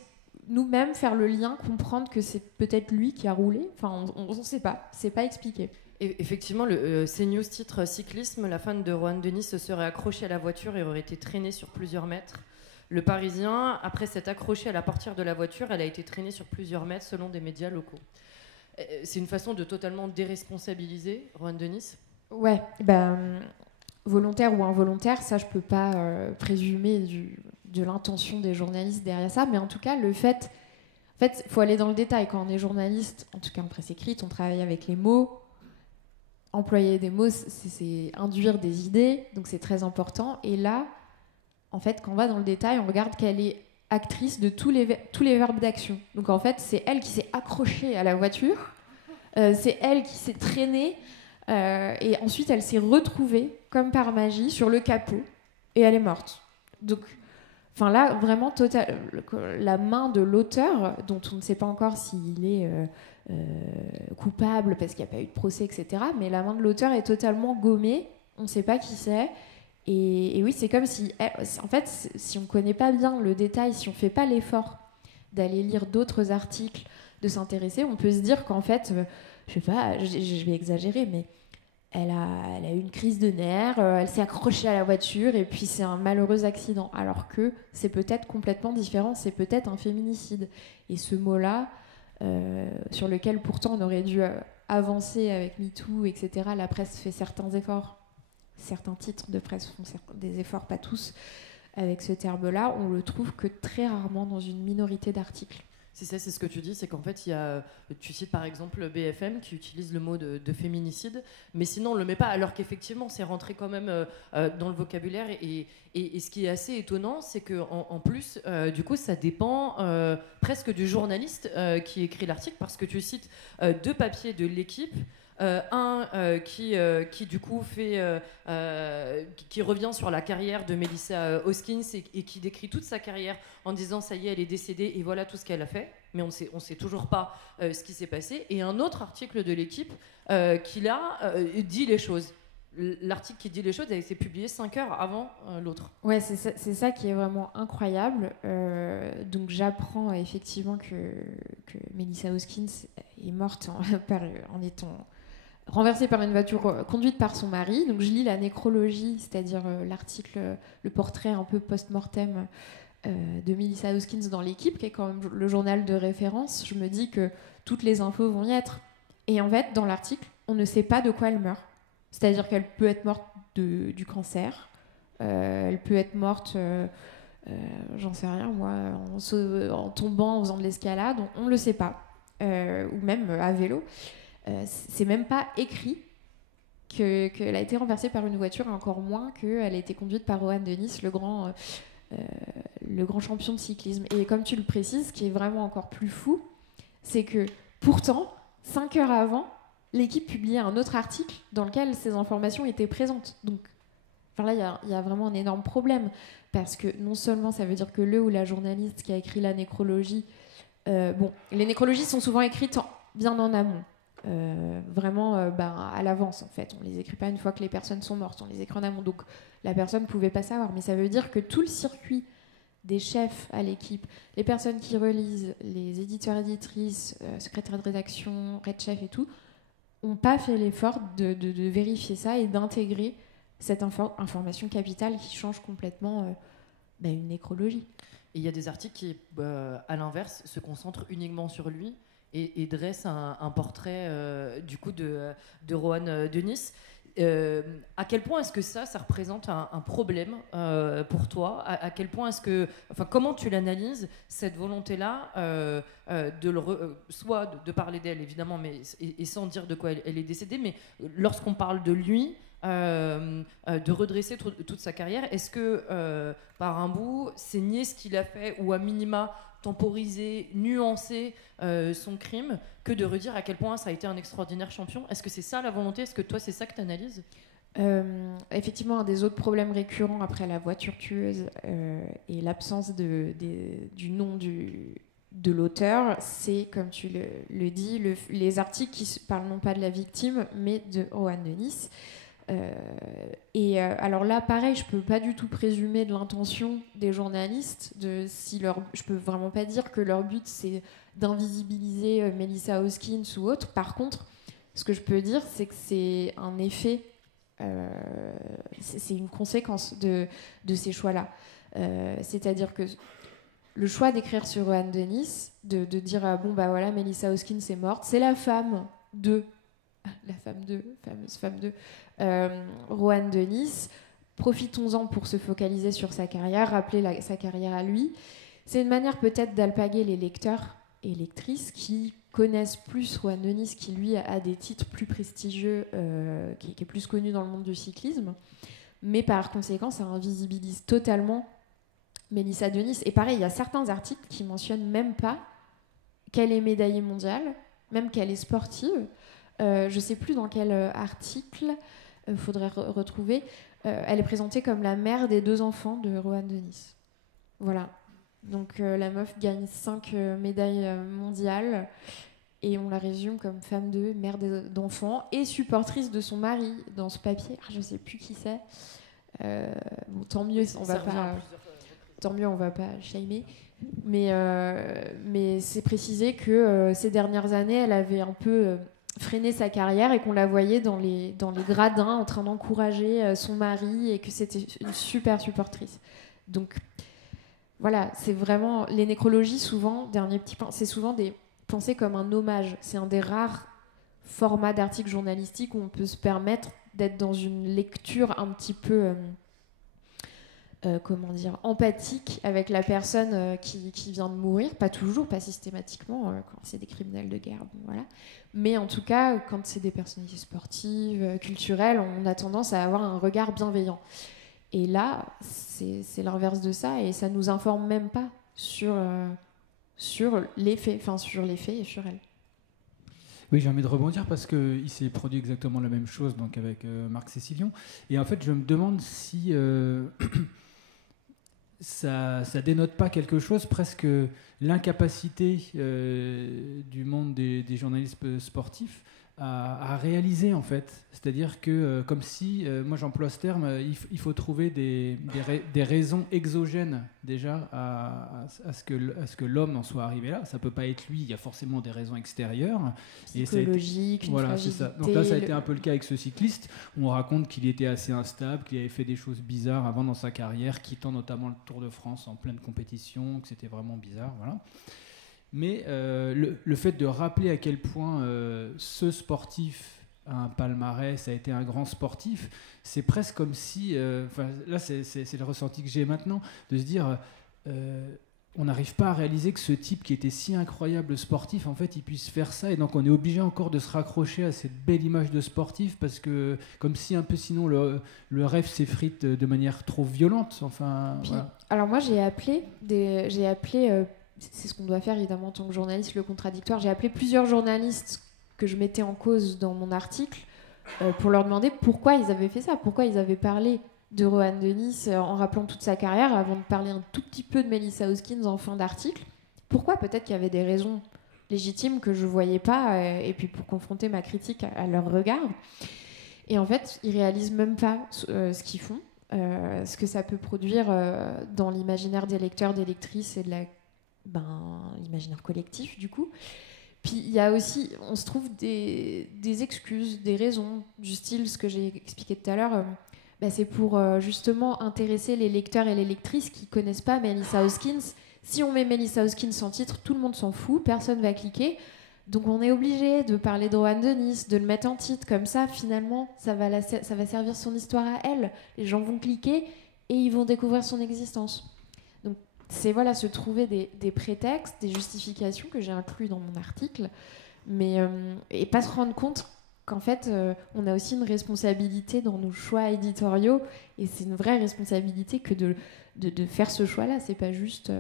nous-mêmes faire le lien, comprendre que c'est peut-être lui qui a roulé. Enfin, on ne sait pas, c'est pas expliqué. Et effectivement, le CNews titre cyclisme, la femme de Rohan Dennis se serait accrochée à la voiture et aurait été traînée sur plusieurs mètres. Le Parisien, après s'être accrochée à la portière de la voiture, elle a été traînée sur plusieurs mètres selon des médias locaux. C'est une façon de totalement déresponsabiliser Rohan Dennis ? Ouais, volontaire ou involontaire, ça je peux pas présumer de l'intention des journalistes derrière ça, mais en tout cas, le fait... En fait, il faut aller dans le détail. Quand on est journaliste, en tout cas en presse écrite, on travaille avec les mots. Employer des mots, c'est induire des idées, donc c'est très important. Et là, en fait, quand on va dans le détail, on regarde qu'elle est actrice de tous les verbes d'action. Donc en fait, c'est elle qui s'est accrochée à la voiture, c'est elle qui s'est traînée, et ensuite elle s'est retrouvée, comme par magie, sur le capot, et elle est morte. Donc, enfin là, vraiment, la main de l'auteur, dont on ne sait pas encore s'il est... coupable parce qu'il n'y a pas eu de procès, etc. Mais la main de l'auteur est totalement gommée, on ne sait pas qui c'est. Et oui, c'est comme si, en fait, si on ne connaît pas bien le détail, si on ne fait pas l'effort d'aller lire d'autres articles, de s'intéresser, on peut se dire qu'en fait, je sais pas, je vais exagérer, mais elle a eu une crise de nerfs, elle s'est accrochée à la voiture et puis c'est un malheureux accident. Alors que c'est peut-être complètement différent, c'est peut-être un féminicide. Et ce mot-là, sur lequel pourtant on aurait dû avancer avec MeToo, etc., la presse fait certains efforts. Certains titres de presse font des efforts, pas tous, avec ce terme-là. On le trouve que très rarement dans une minorité d'articles. C'est ça, c'est ce que tu dis, c'est qu'en fait, tu cites par exemple BFM qui utilise le mot de féminicide, mais sinon on ne le met pas, alors qu'effectivement c'est rentré quand même dans le vocabulaire. Et ce qui est assez étonnant, c'est qu'en plus, du coup, ça dépend presque du journaliste qui écrit l'article, parce que tu cites 2 papiers de l'équipe. Qui du coup qui revient sur la carrière de Melissa Hoskins et qui décrit toute sa carrière en disant ça y est, elle est décédée et voilà tout ce qu'elle a fait, mais on sait toujours pas ce qui s'est passé. Et un autre article de l'équipe qui là dit les choses. L'article qui dit les choses a été publié 5 heures avant l'autre. Ouais, c'est ça qui est vraiment incroyable. Donc j'apprends effectivement que Melissa Hoskins est morte en étant renversée par une voiture conduite par son mari. Donc je lis la nécrologie, c'est-à-dire l'article, le portrait un peu post-mortem de Melissa Hoskins dans l'équipe, qui est quand même le journal de référence. Je me dis que toutes les infos vont y être. Et en fait, dans l'article, on ne sait pas de quoi elle meurt. C'est-à-dire qu'elle peut être morte du cancer, elle peut être morte, j'en sais rien moi, en tombant, en faisant de l'escalade, on ne le sait pas, ou même à vélo. C'est même pas écrit qu'elle a été renversée par une voiture, et encore moins qu'elle a été conduite par Rohan Dennis, le grand champion de cyclisme. Et comme tu le précises, ce qui est vraiment encore plus fou, c'est que pourtant, 5 heures avant, l'équipe publiait un autre article dans lequel ces informations étaient présentes. Donc, là, il y a vraiment un énorme problème. Parce que non seulement ça veut dire que le ou la journaliste qui a écrit la nécrologie... les nécrologies sont souvent écrites bien en amont. Vraiment à l'avance, en fait. On ne les écrit pas une fois que les personnes sont mortes. On les écrit en amont. Donc, la personne ne pouvait pas savoir. Mais ça veut dire que tout le circuit des chefs à l'équipe, les personnes qui relisent, les éditeurs, éditrices, secrétaires de rédaction, red chef et tout, n'ont pas fait l'effort de vérifier ça et d'intégrer cette information capitale qui change complètement une nécrologie. Et il y a des articles qui, à l'inverse, se concentrent uniquement sur lui et dressent un portrait du coup de Rohan Dennis. À quel point est-ce que ça représente un problème pour toi ? À quel point est-ce que, comment tu l'analyses, cette volonté-là soit de parler d'elle évidemment, mais et sans dire de quoi elle est décédée, mais lorsqu'on parle de lui, de redresser toute sa carrière, est-ce que par un bout, c'est nier ce qu'il a fait ou à minima temporiser, nuancer son crime, que de redire à quel point ça a été un extraordinaire champion ? Est-ce que c'est ça la volonté ? Est-ce que toi, c'est ça que tu analyses ? Effectivement, un des autres problèmes récurrents après la voiture tueuse et l'absence du nom de l'auteur, c'est, comme tu le dis, les articles qui parlent non pas de la victime, mais de Rohan Dennis. Alors là, pareil, je peux pas du tout présumer de l'intention des journalistes. Je peux vraiment pas dire que leur but c'est d'invisibiliser Melissa Hoskins ou autre. Par contre, ce que je peux dire, c'est que c'est un effet, c'est une conséquence de ces choix-là. C'est-à-dire que le choix d'écrire sur Rohan Dennis, de dire voilà, Melissa Hoskins est morte, c'est la fameuse femme de Rohan Dennis. Profitons-en pour se focaliser sur sa carrière, rappeler sa carrière à lui. C'est une manière peut-être d'alpaguer les lecteurs et lectrices qui connaissent plus Rohan Dennis, qui lui a des titres plus prestigieux, qui est plus connu dans le monde du cyclisme. Mais par conséquent, ça invisibilise totalement Melissa Dennis. Et pareil, il y a certains articles qui mentionnent même pas qu'elle est médaillée mondiale, même qu'elle est sportive. Je sais plus dans quel article, faudrait retrouver. Elle est présentée comme la mère des 2 enfants de Rohan Dennis. Voilà. Donc la meuf gagne 5 médailles mondiales et on la résume comme femme de mère d'enfants et supportrice de son mari dans ce papier. Je sais plus qui c'est. Tant mieux, on va pas. Tant mieux, on va pas shamer. Mais c'est précisé que ces dernières années, elle avait un peu freiner sa carrière et qu'on la voyait dans les gradins en train d'encourager son mari et que c'était une super supportrice. Donc voilà, c'est vraiment les nécrologies souvent, dernier petit point, c'est souvent pensé comme un hommage. C'est un des rares formats d'articles journalistiques où on peut se permettre d'être dans une lecture un petit peu empathique avec la personne qui vient de mourir, pas toujours, pas systématiquement, quand c'est des criminels de guerre, bon, voilà. Mais en tout cas, quand c'est des personnalités sportives, culturelles, on a tendance à avoir un regard bienveillant. Et là, c'est l'inverse de ça, et ça nous informe même pas sur les faits, et sur elle. Oui, j'ai envie de rebondir parce qu'il s'est produit exactement la même chose donc avec Marc Cécilion. Et en fait, je me demande si ça dénote pas quelque chose, presque l'incapacité du monde des journalistes sportifs à réaliser, en fait. C'est-à-dire que, comme si, moi j'emploie ce terme, il faut trouver des raisons exogènes déjà à ce que l'homme en soit arrivé là. Ça peut pas être lui, il y a forcément des raisons extérieures. Psychologiques, voilà, c'est ça. Donc là, ça a été un peu le cas avec ce cycliste. On raconte qu'il était assez instable, qu'il avait fait des choses bizarres avant dans sa carrière, quittant notamment le Tour de France en pleine compétition, que c'était vraiment bizarre, voilà. Mais le fait de rappeler à quel point ce sportif a un palmarès, a été un grand sportif, c'est presque comme si, là c'est le ressenti que j'ai maintenant, de se dire, on n'arrive pas à réaliser que ce type qui était si incroyable sportif, en fait, il puisse faire ça, et donc on est obligé encore de se raccrocher à cette belle image de sportif, parce que comme si un peu sinon le rêve s'effrite de manière trop violente. Enfin, puis, voilà. Alors moi j'ai appelé c'est ce qu'on doit faire évidemment en tant que journaliste, le contradictoire. J'ai appelé plusieurs journalistes que je mettais en cause dans mon article pour leur demander pourquoi ils avaient fait ça, pourquoi ils avaient parlé de Rohan Dennis en rappelant toute sa carrière avant de parler un tout petit peu de Melissa Hoskins en fin d'article. Pourquoi ? Peut-être qu'il y avait des raisons légitimes que je voyais pas et puis pour confronter ma critique à leur regard. Et en fait, ils réalisent même pas ce qu'ils font, ce que ça peut produire dans l'imaginaire des lecteurs, des lectrices et de l'imaginaire collectif du coup. Puis il y a aussi, on se trouve des excuses, des raisons du style, ce que j'ai expliqué tout à l'heure, c'est pour justement intéresser les lecteurs et les lectrices qui connaissent pas Melissa Hoskins. Si on met Melissa Hoskins en titre, tout le monde s'en fout, personne va cliquer. Donc on est obligé de parler de Rohan Dennis, de le mettre en titre, comme ça finalement ça va servir son histoire à elle. Les gens vont cliquer et ils vont découvrir son existence. C'est se trouver des prétextes, des justifications que j'ai inclus dans mon article, et pas se rendre compte qu'en fait, on a aussi une responsabilité dans nos choix éditoriaux, et c'est une vraie responsabilité que de faire ce choix-là. C'est pas juste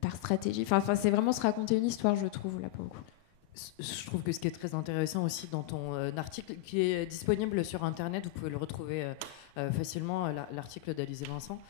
par stratégie. Enfin, c'est vraiment se raconter une histoire, je trouve, là, pour le coup. Je trouve que ce qui est très intéressant aussi dans ton article, qui est disponible sur Internet, vous pouvez le retrouver facilement, l'article d'Alizé Vincent,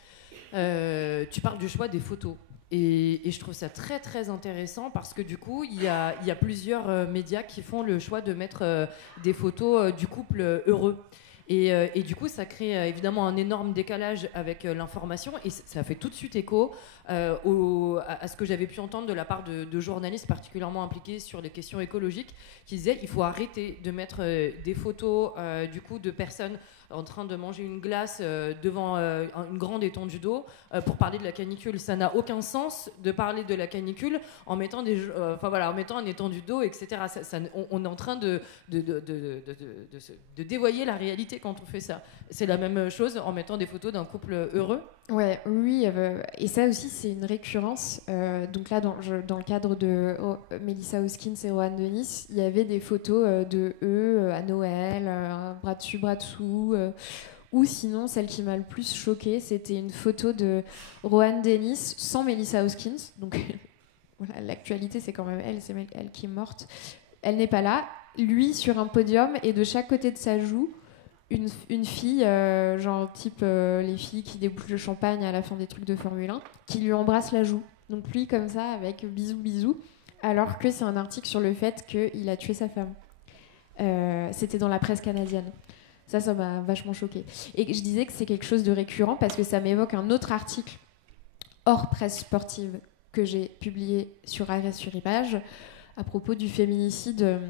tu parles du choix des photos. Et je trouve ça très très intéressant parce que du coup, il y a plusieurs médias qui font le choix de mettre des photos du couple heureux. Et du coup, ça crée évidemment un énorme décalage avec l'information et ça fait tout de suite écho à ce que j'avais pu entendre de la part de journalistes particulièrement impliqués sur les questions écologiques qui disaient il faut arrêter de mettre des photos du coup de personnes en train de manger une glace devant une grande étendue d'eau pour parler de la canicule. Ça n'a aucun sens de parler de la canicule en mettant en mettant une étendue d'eau, etc. On est en train de dévoyer la réalité quand on fait ça. C'est la même chose en mettant des photos d'un couple heureux. Oui, et ça aussi c'est une récurrence. Donc là, dans le cadre de Melissa Hoskins et Rohan Dennis, il y avait des photos de eux à Noël, bras dessus, bras dessous. Ou sinon, celle qui m'a le plus choquée, c'était une photo de Rohan Dennis sans Melissa Hoskins. Donc voilà, l'actualité, c'est quand même elle, c'est elle qui est morte. Elle n'est pas là. Lui sur un podium et de chaque côté de sa joue, une fille, genre type les filles qui débouchent le champagne à la fin des trucs de Formule 1, qui lui embrasse la joue. Donc lui comme ça, avec bisous, alors que c'est un article sur le fait qu'il a tué sa femme. C'était dans la presse canadienne. Ça m'a vachement choquée. Et je disais que c'est quelque chose de récurrent parce que ça m'évoque un autre article hors presse sportive que j'ai publié sur Arrêt sur Image, à propos du féminicide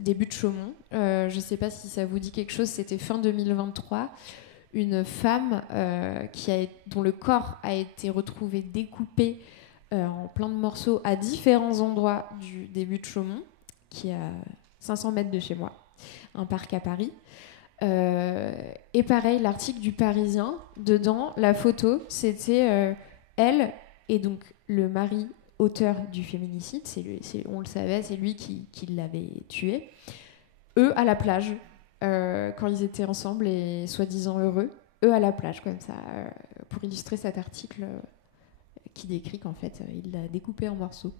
des Buttes-Chaumont. Je ne sais pas si ça vous dit quelque chose, c'était fin 2023. Une femme dont le corps a été retrouvé découpé en plein de morceaux à différents endroits des Buttes-Chaumont, qui est à 500 mètres de chez moi, un parc à Paris. Et pareil, l'article du Parisien, dedans, la photo, c'était elle et donc le mari auteur du féminicide, on le savait, c'est lui qui l'avait tué. Eux à la plage, quand ils étaient ensemble et soi-disant heureux, eux à la plage, comme ça, pour illustrer cet article qui décrit qu'en fait, il l'a découpé en morceaux.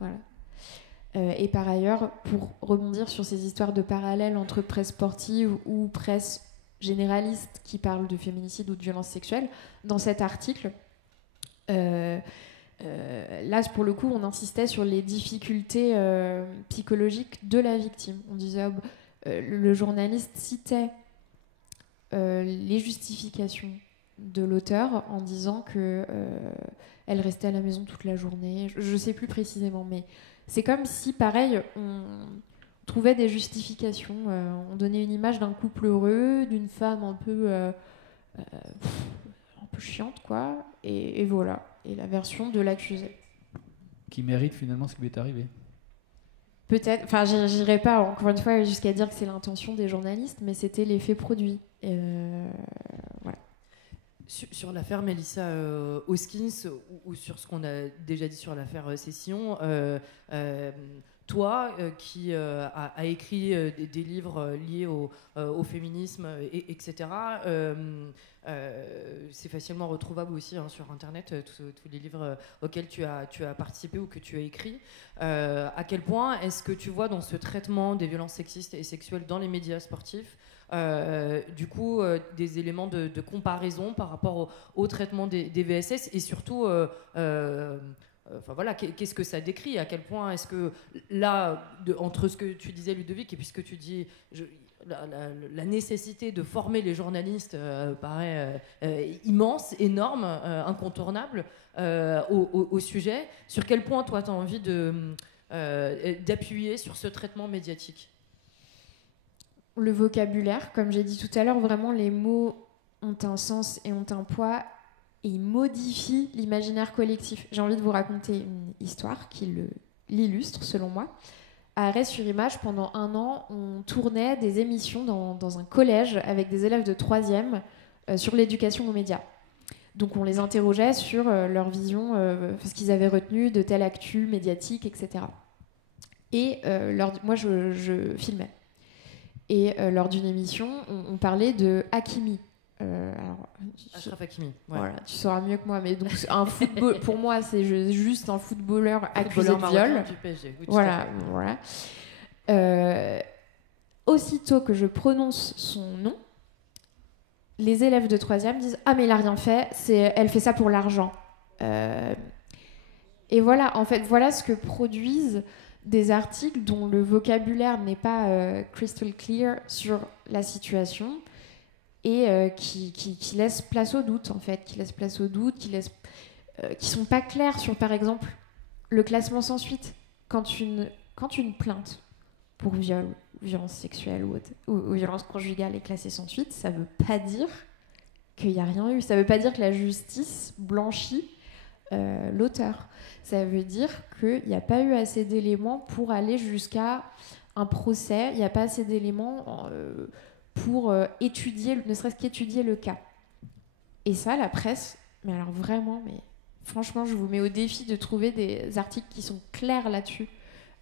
Voilà. Et par ailleurs, pour rebondir sur ces histoires de parallèles entre presse sportive ou presse généraliste qui parle de féminicide ou de violence sexuelle, dans cet article, là, pour le coup, on insistait sur les difficultés psychologiques de la victime. On disait, le journaliste citait les justifications de l'auteur en disant qu'elle restait à la maison toute la journée. Je ne sais plus précisément, mais c'est comme si, pareil, on trouvait des justifications. On donnait une image d'un couple heureux, d'une femme un peu chiante, quoi. Et voilà. Et la version de l'accusé. Qui mérite finalement ce qui lui est arrivé. Peut-être. Enfin, j'irai pas, encore une fois, jusqu'à dire que c'est l'intention des journalistes, mais c'était l'effet produit. Voilà. Sur l'affaire Melissa Hoskins ou sur ce qu'on a déjà dit sur l'affaire Cession, toi qui a écrit des livres liés au féminisme, etc., c'est facilement retrouvable aussi sur Internet, tous les livres auxquels tu as participé ou que tu as écrit. À quel point est-ce que tu vois dans ce traitement des violences sexistes et sexuelles dans les médias sportifs du coup des éléments de comparaison par rapport au traitement des VSS et surtout enfin voilà, qu'est-ce que ça décrit, à quel point est-ce que là entre ce que tu disais Ludovic et puis ce que tu dis la nécessité de former les journalistes paraît immense, énorme, incontournable au sujet. Sur quel point toi tu as envie d'appuyer sur ce traitement médiatique? Le vocabulaire, comme j'ai dit tout à l'heure, vraiment les mots ont un sens et ont un poids et ils modifient l'imaginaire collectif. J'ai envie de vous raconter une histoire qui l'illustre selon moi. À Arrêt-sur-Image, pendant 1 an, on tournait des émissions dans un collège avec des élèves de 3e sur l'éducation aux médias. Donc on les interrogeait sur leur vision, ce qu'ils avaient retenu de telle actu médiatique, etc. Et moi je filmais. Et lors d'une émission, on parlait de Hakimi. Achraf Hakimi. Ouais. Voilà, tu sauras mieux que moi, mais donc pour moi, c'est juste un footballeur accusé de viol. Du PSG. Oui, voilà. Aussitôt que je prononce son nom, les élèves de 3e disent « Ah, mais il a rien fait, elle fait ça pour l'argent. » Et voilà, en fait, voilà ce que produisent des articles dont le vocabulaire n'est pas crystal clear sur la situation et qui laissent place au doute, en fait, qui sont pas clairs sur, par exemple, le classement sans suite. Quand une plainte pour viol, violence sexuelle ou violence conjugale est classée sans suite, ça veut pas dire qu'il n'y a rien eu. Ça veut pas dire que la justice blanchit l'auteur. Ça veut dire qu'il n'y a pas eu assez d'éléments pour aller jusqu'à un procès. Il n'y a pas assez d'éléments pour étudier, ne serait-ce qu'étudier le cas. Et ça, la presse, mais alors vraiment, mais franchement, je vous mets au défi de trouver des articles qui sont clairs là-dessus,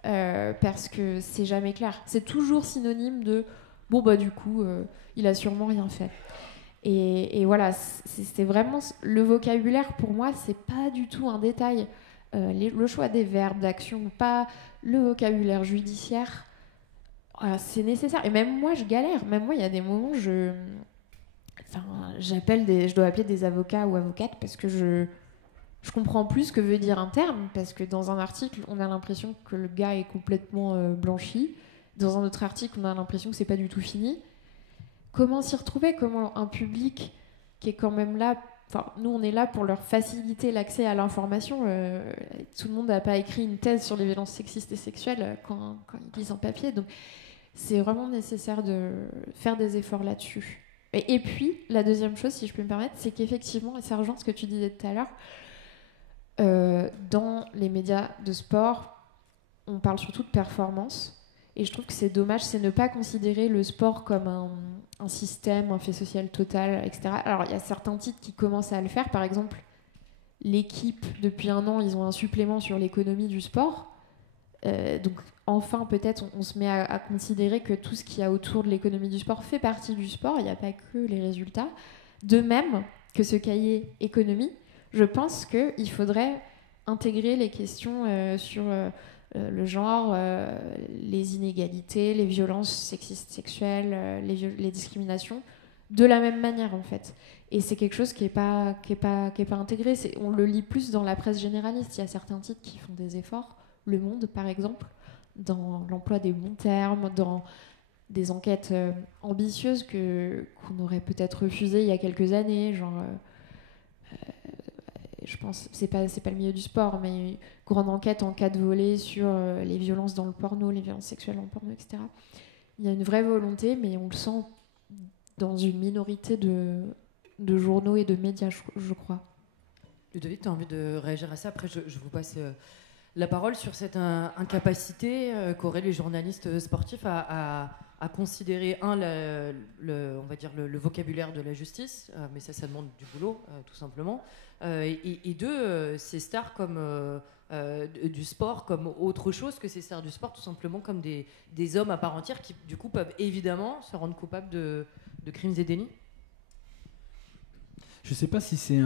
parce que c'est jamais clair. C'est toujours synonyme de « bon, bah du coup, il a sûrement rien fait ». Et voilà, c'est vraiment le vocabulaire pour moi, c'est pas du tout un détail. Le choix des verbes, d'action, pas le vocabulaire judiciaire, c'est nécessaire. Et même moi, je galère. Même moi, il y a des moments, je dois appeler des avocats ou avocates parce que je comprends plus ce que veut dire un terme. Parce que dans un article, on a l'impression que le gars est complètement blanchi. Dans un autre article, on a l'impression que c'est pas du tout fini. Comment s'y retrouver? Comment un public qui est quand même là nous, on est là pour leur faciliter l'accès à l'information. Tout le monde n'a pas écrit une thèse sur les violences sexistes et sexuelles quand ils lisent un papier. Donc, c'est vraiment nécessaire de faire des efforts là-dessus. Et puis, la deuxième chose, si je peux me permettre, c'est qu'effectivement, et ça rejoint ce que tu disais tout à l'heure, dans les médias de sport, on parle surtout de performance. Et je trouve que c'est dommage, c'est ne pas considérer le sport comme un système, un fait social total, etc. Alors, il y a certains titres qui commencent à le faire. Par exemple, l'équipe, depuis 1 an, ils ont un supplément sur l'économie du sport. Donc, enfin, peut-être, on se met à considérer que tout ce qu'il y a autour de l'économie du sport fait partie du sport. Il n'y a pas que les résultats. De même que ce cahier économie, je pense qu'il faudrait intégrer les questions sur... le genre, les inégalités, les violences sexistes, sexuelles, les discriminations, de la même manière en fait. Et c'est quelque chose qui est pas intégré. On le lit plus dans la presse généraliste. Il y a certains titres qui font des efforts. Le Monde, par exemple, dans l'emploi des bons termes, dans des enquêtes ambitieuses qu'on aurait peut-être refusées il y a quelques années, genre... je pense, c'est pas le milieu du sport, mais une grande enquête en 4 volets sur les violences dans le porno, les violences sexuelles dans le porno, etc. Il y a une vraie volonté, mais on le sent dans une minorité de journaux et de médias, je crois. Ludovic, tu as envie de réagir à ça? Après, je vous passe la parole sur cette incapacité qu'auraient les journalistes sportifs à considérer, on va dire le vocabulaire de la justice, mais ça demande du boulot, tout simplement, et deux, ces stars comme du sport comme autre chose que ces stars du sport, tout simplement comme des hommes à part entière qui du coup peuvent évidemment se rendre coupables de crimes et délits. Je ne sais pas si c'est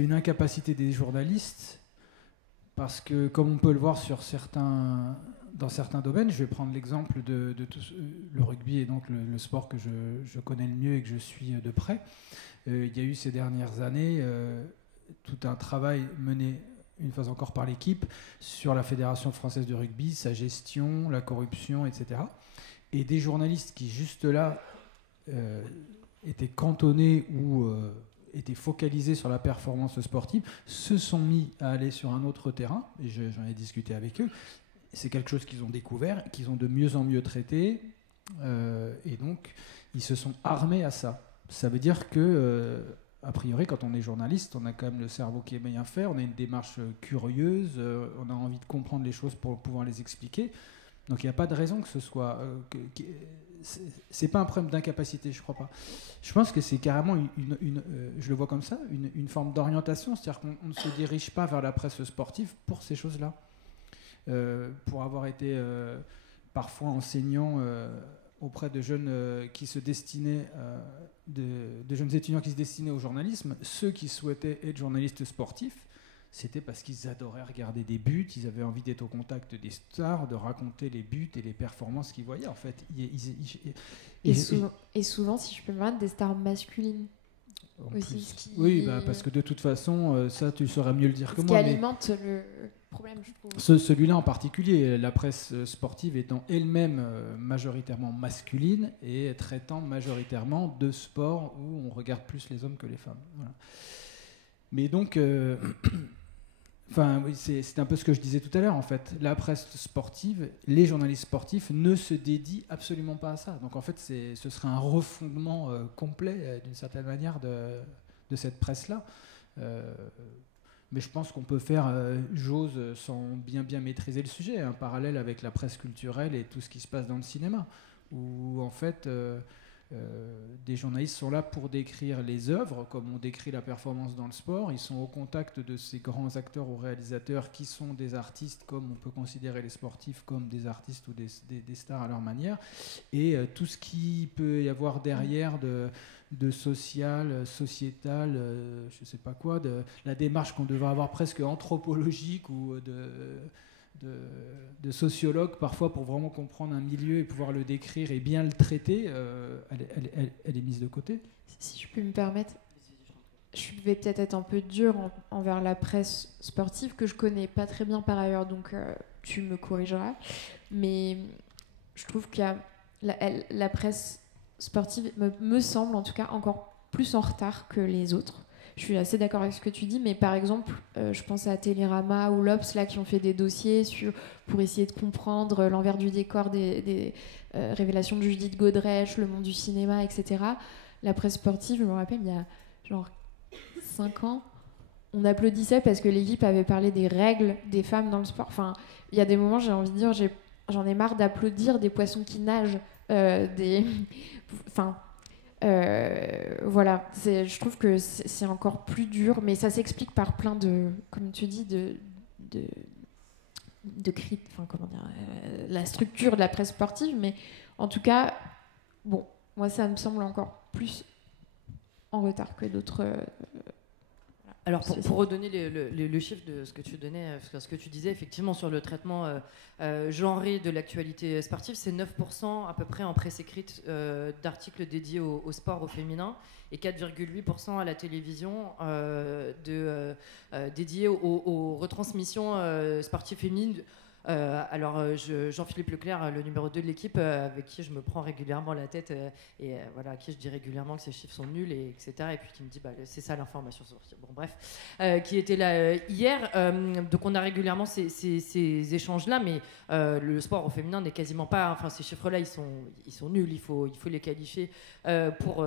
une incapacité des journalistes, parce que comme on peut le voir dans certains domaines, je vais prendre l'exemple de tout, le rugby est donc le sport que je connais le mieux et que je suis de près. Il y a eu ces dernières années tout un travail mené une fois encore par l'équipe sur la Fédération française de rugby, sa gestion, la corruption, etc. Et des journalistes qui juste là étaient cantonnés ou étaient focalisés sur la performance sportive se sont mis à aller sur un autre terrain, et j'en ai discuté avec eux. C'est quelque chose qu'ils ont découvert, qu'ils ont de mieux en mieux traité, et donc ils se sont armés à ça. Ça veut dire que, a priori, quand on est journaliste, on a quand même le cerveau qui est bien fait, on a une démarche curieuse, on a envie de comprendre les choses pour pouvoir les expliquer. Donc il n'y a pas de raison que ce soit... c'est pas un problème d'incapacité, je crois pas. Je pense que c'est carrément je le vois comme ça, une forme d'orientation, c'est-à-dire qu'on ne se dirige pas vers la presse sportive pour ces choses-là. Pour avoir été parfois enseignant auprès de jeunes qui se destinaient, de jeunes étudiants qui se destinaient au journalisme, ceux qui souhaitaient être journalistes sportifs, c'était parce qu'ils adoraient regarder des buts, ils avaient envie d'être au contact des stars, de raconter les buts et les performances qu'ils voyaient. En fait, et souvent, si je peux me permettre, des stars masculines. Aussi, oui, parce que de toute façon, ça, tu saurais mieux le dire que moi. Ce qui alimente le problème, je trouve. Celui-là en particulier, la presse sportive étant elle-même majoritairement masculine et traitant majoritairement de sport où on regarde plus les hommes que les femmes. Voilà. Mais donc... Enfin, oui, c'est un peu ce que je disais tout à l'heure, en fait. La presse sportive, les journalistes sportifs ne se dédient absolument pas à ça. Donc, en fait, ce serait un refondement complet, d'une certaine manière, de cette presse-là. Mais je pense qu'on peut faire, j'ose, sans bien maîtriser le sujet, un parallèle avec la presse culturelle et tout ce qui se passe dans le cinéma, où, en fait... des journalistes sont là pour décrire les œuvres, comme on décrit la performance dans le sport. Ils sont au contact de ces grands acteurs ou réalisateurs qui sont des artistes, comme on peut considérer les sportifs comme des artistes ou des stars à leur manière. Et tout ce qui peut y avoir derrière de social, sociétal, je ne sais pas quoi, de la démarche qu'on devrait avoir presque anthropologique ou de sociologue parfois pour vraiment comprendre un milieu et pouvoir le décrire et bien le traiter, elle est mise de côté. Si je peux me permettre, je vais peut-être être un peu dure envers la presse sportive que je connais pas très bien par ailleurs, donc tu me corrigeras, mais je trouve qu'il y a la presse sportive me semble en tout cas encore plus en retard que les autres. Je suis assez d'accord avec ce que tu dis, mais par exemple, je pense à Télérama ou l'Obs là, qui ont fait des dossiers pour essayer de comprendre l'envers du décor des révélations de Judith Godrèche, le monde du cinéma, etc. La presse sportive, je me rappelle, il y a genre 5 ans, on applaudissait parce que l'équipe avait parlé des règles des femmes dans le sport. Enfin, il y a des moments, j'ai envie de dire, j'en ai marre d'applaudir des poissons qui nagent, Enfin... voilà, je trouve que c'est encore plus dur, mais ça s'explique par plein de, comme tu dis, enfin, comment dire, la structure de la presse sportive, mais en tout cas, bon, moi ça me semble encore plus en retard que d'autres. Alors pour redonner le chiffre de ce que tu donnais, ce que tu disais effectivement sur le traitement genré de l'actualité sportive, c'est 9% à peu près en presse écrite d'articles dédiés au sport, au féminin, et 4,8% à la télévision dédiés aux retransmissions sportives féminines. Alors Jean-Philippe Leclerc, le numéro 2 de l'équipe, avec qui je me prends régulièrement la tête et voilà, à qui je dis régulièrement que ces chiffres sont nuls, etc. Et puis qui me dit c'est ça l'information sportive. Bon bref, qui était là hier. Donc on a régulièrement ces échanges-là, mais le sport au féminin n'est quasiment pas. Enfin ces chiffres-là, ils sont nuls. Il faut les qualifier pour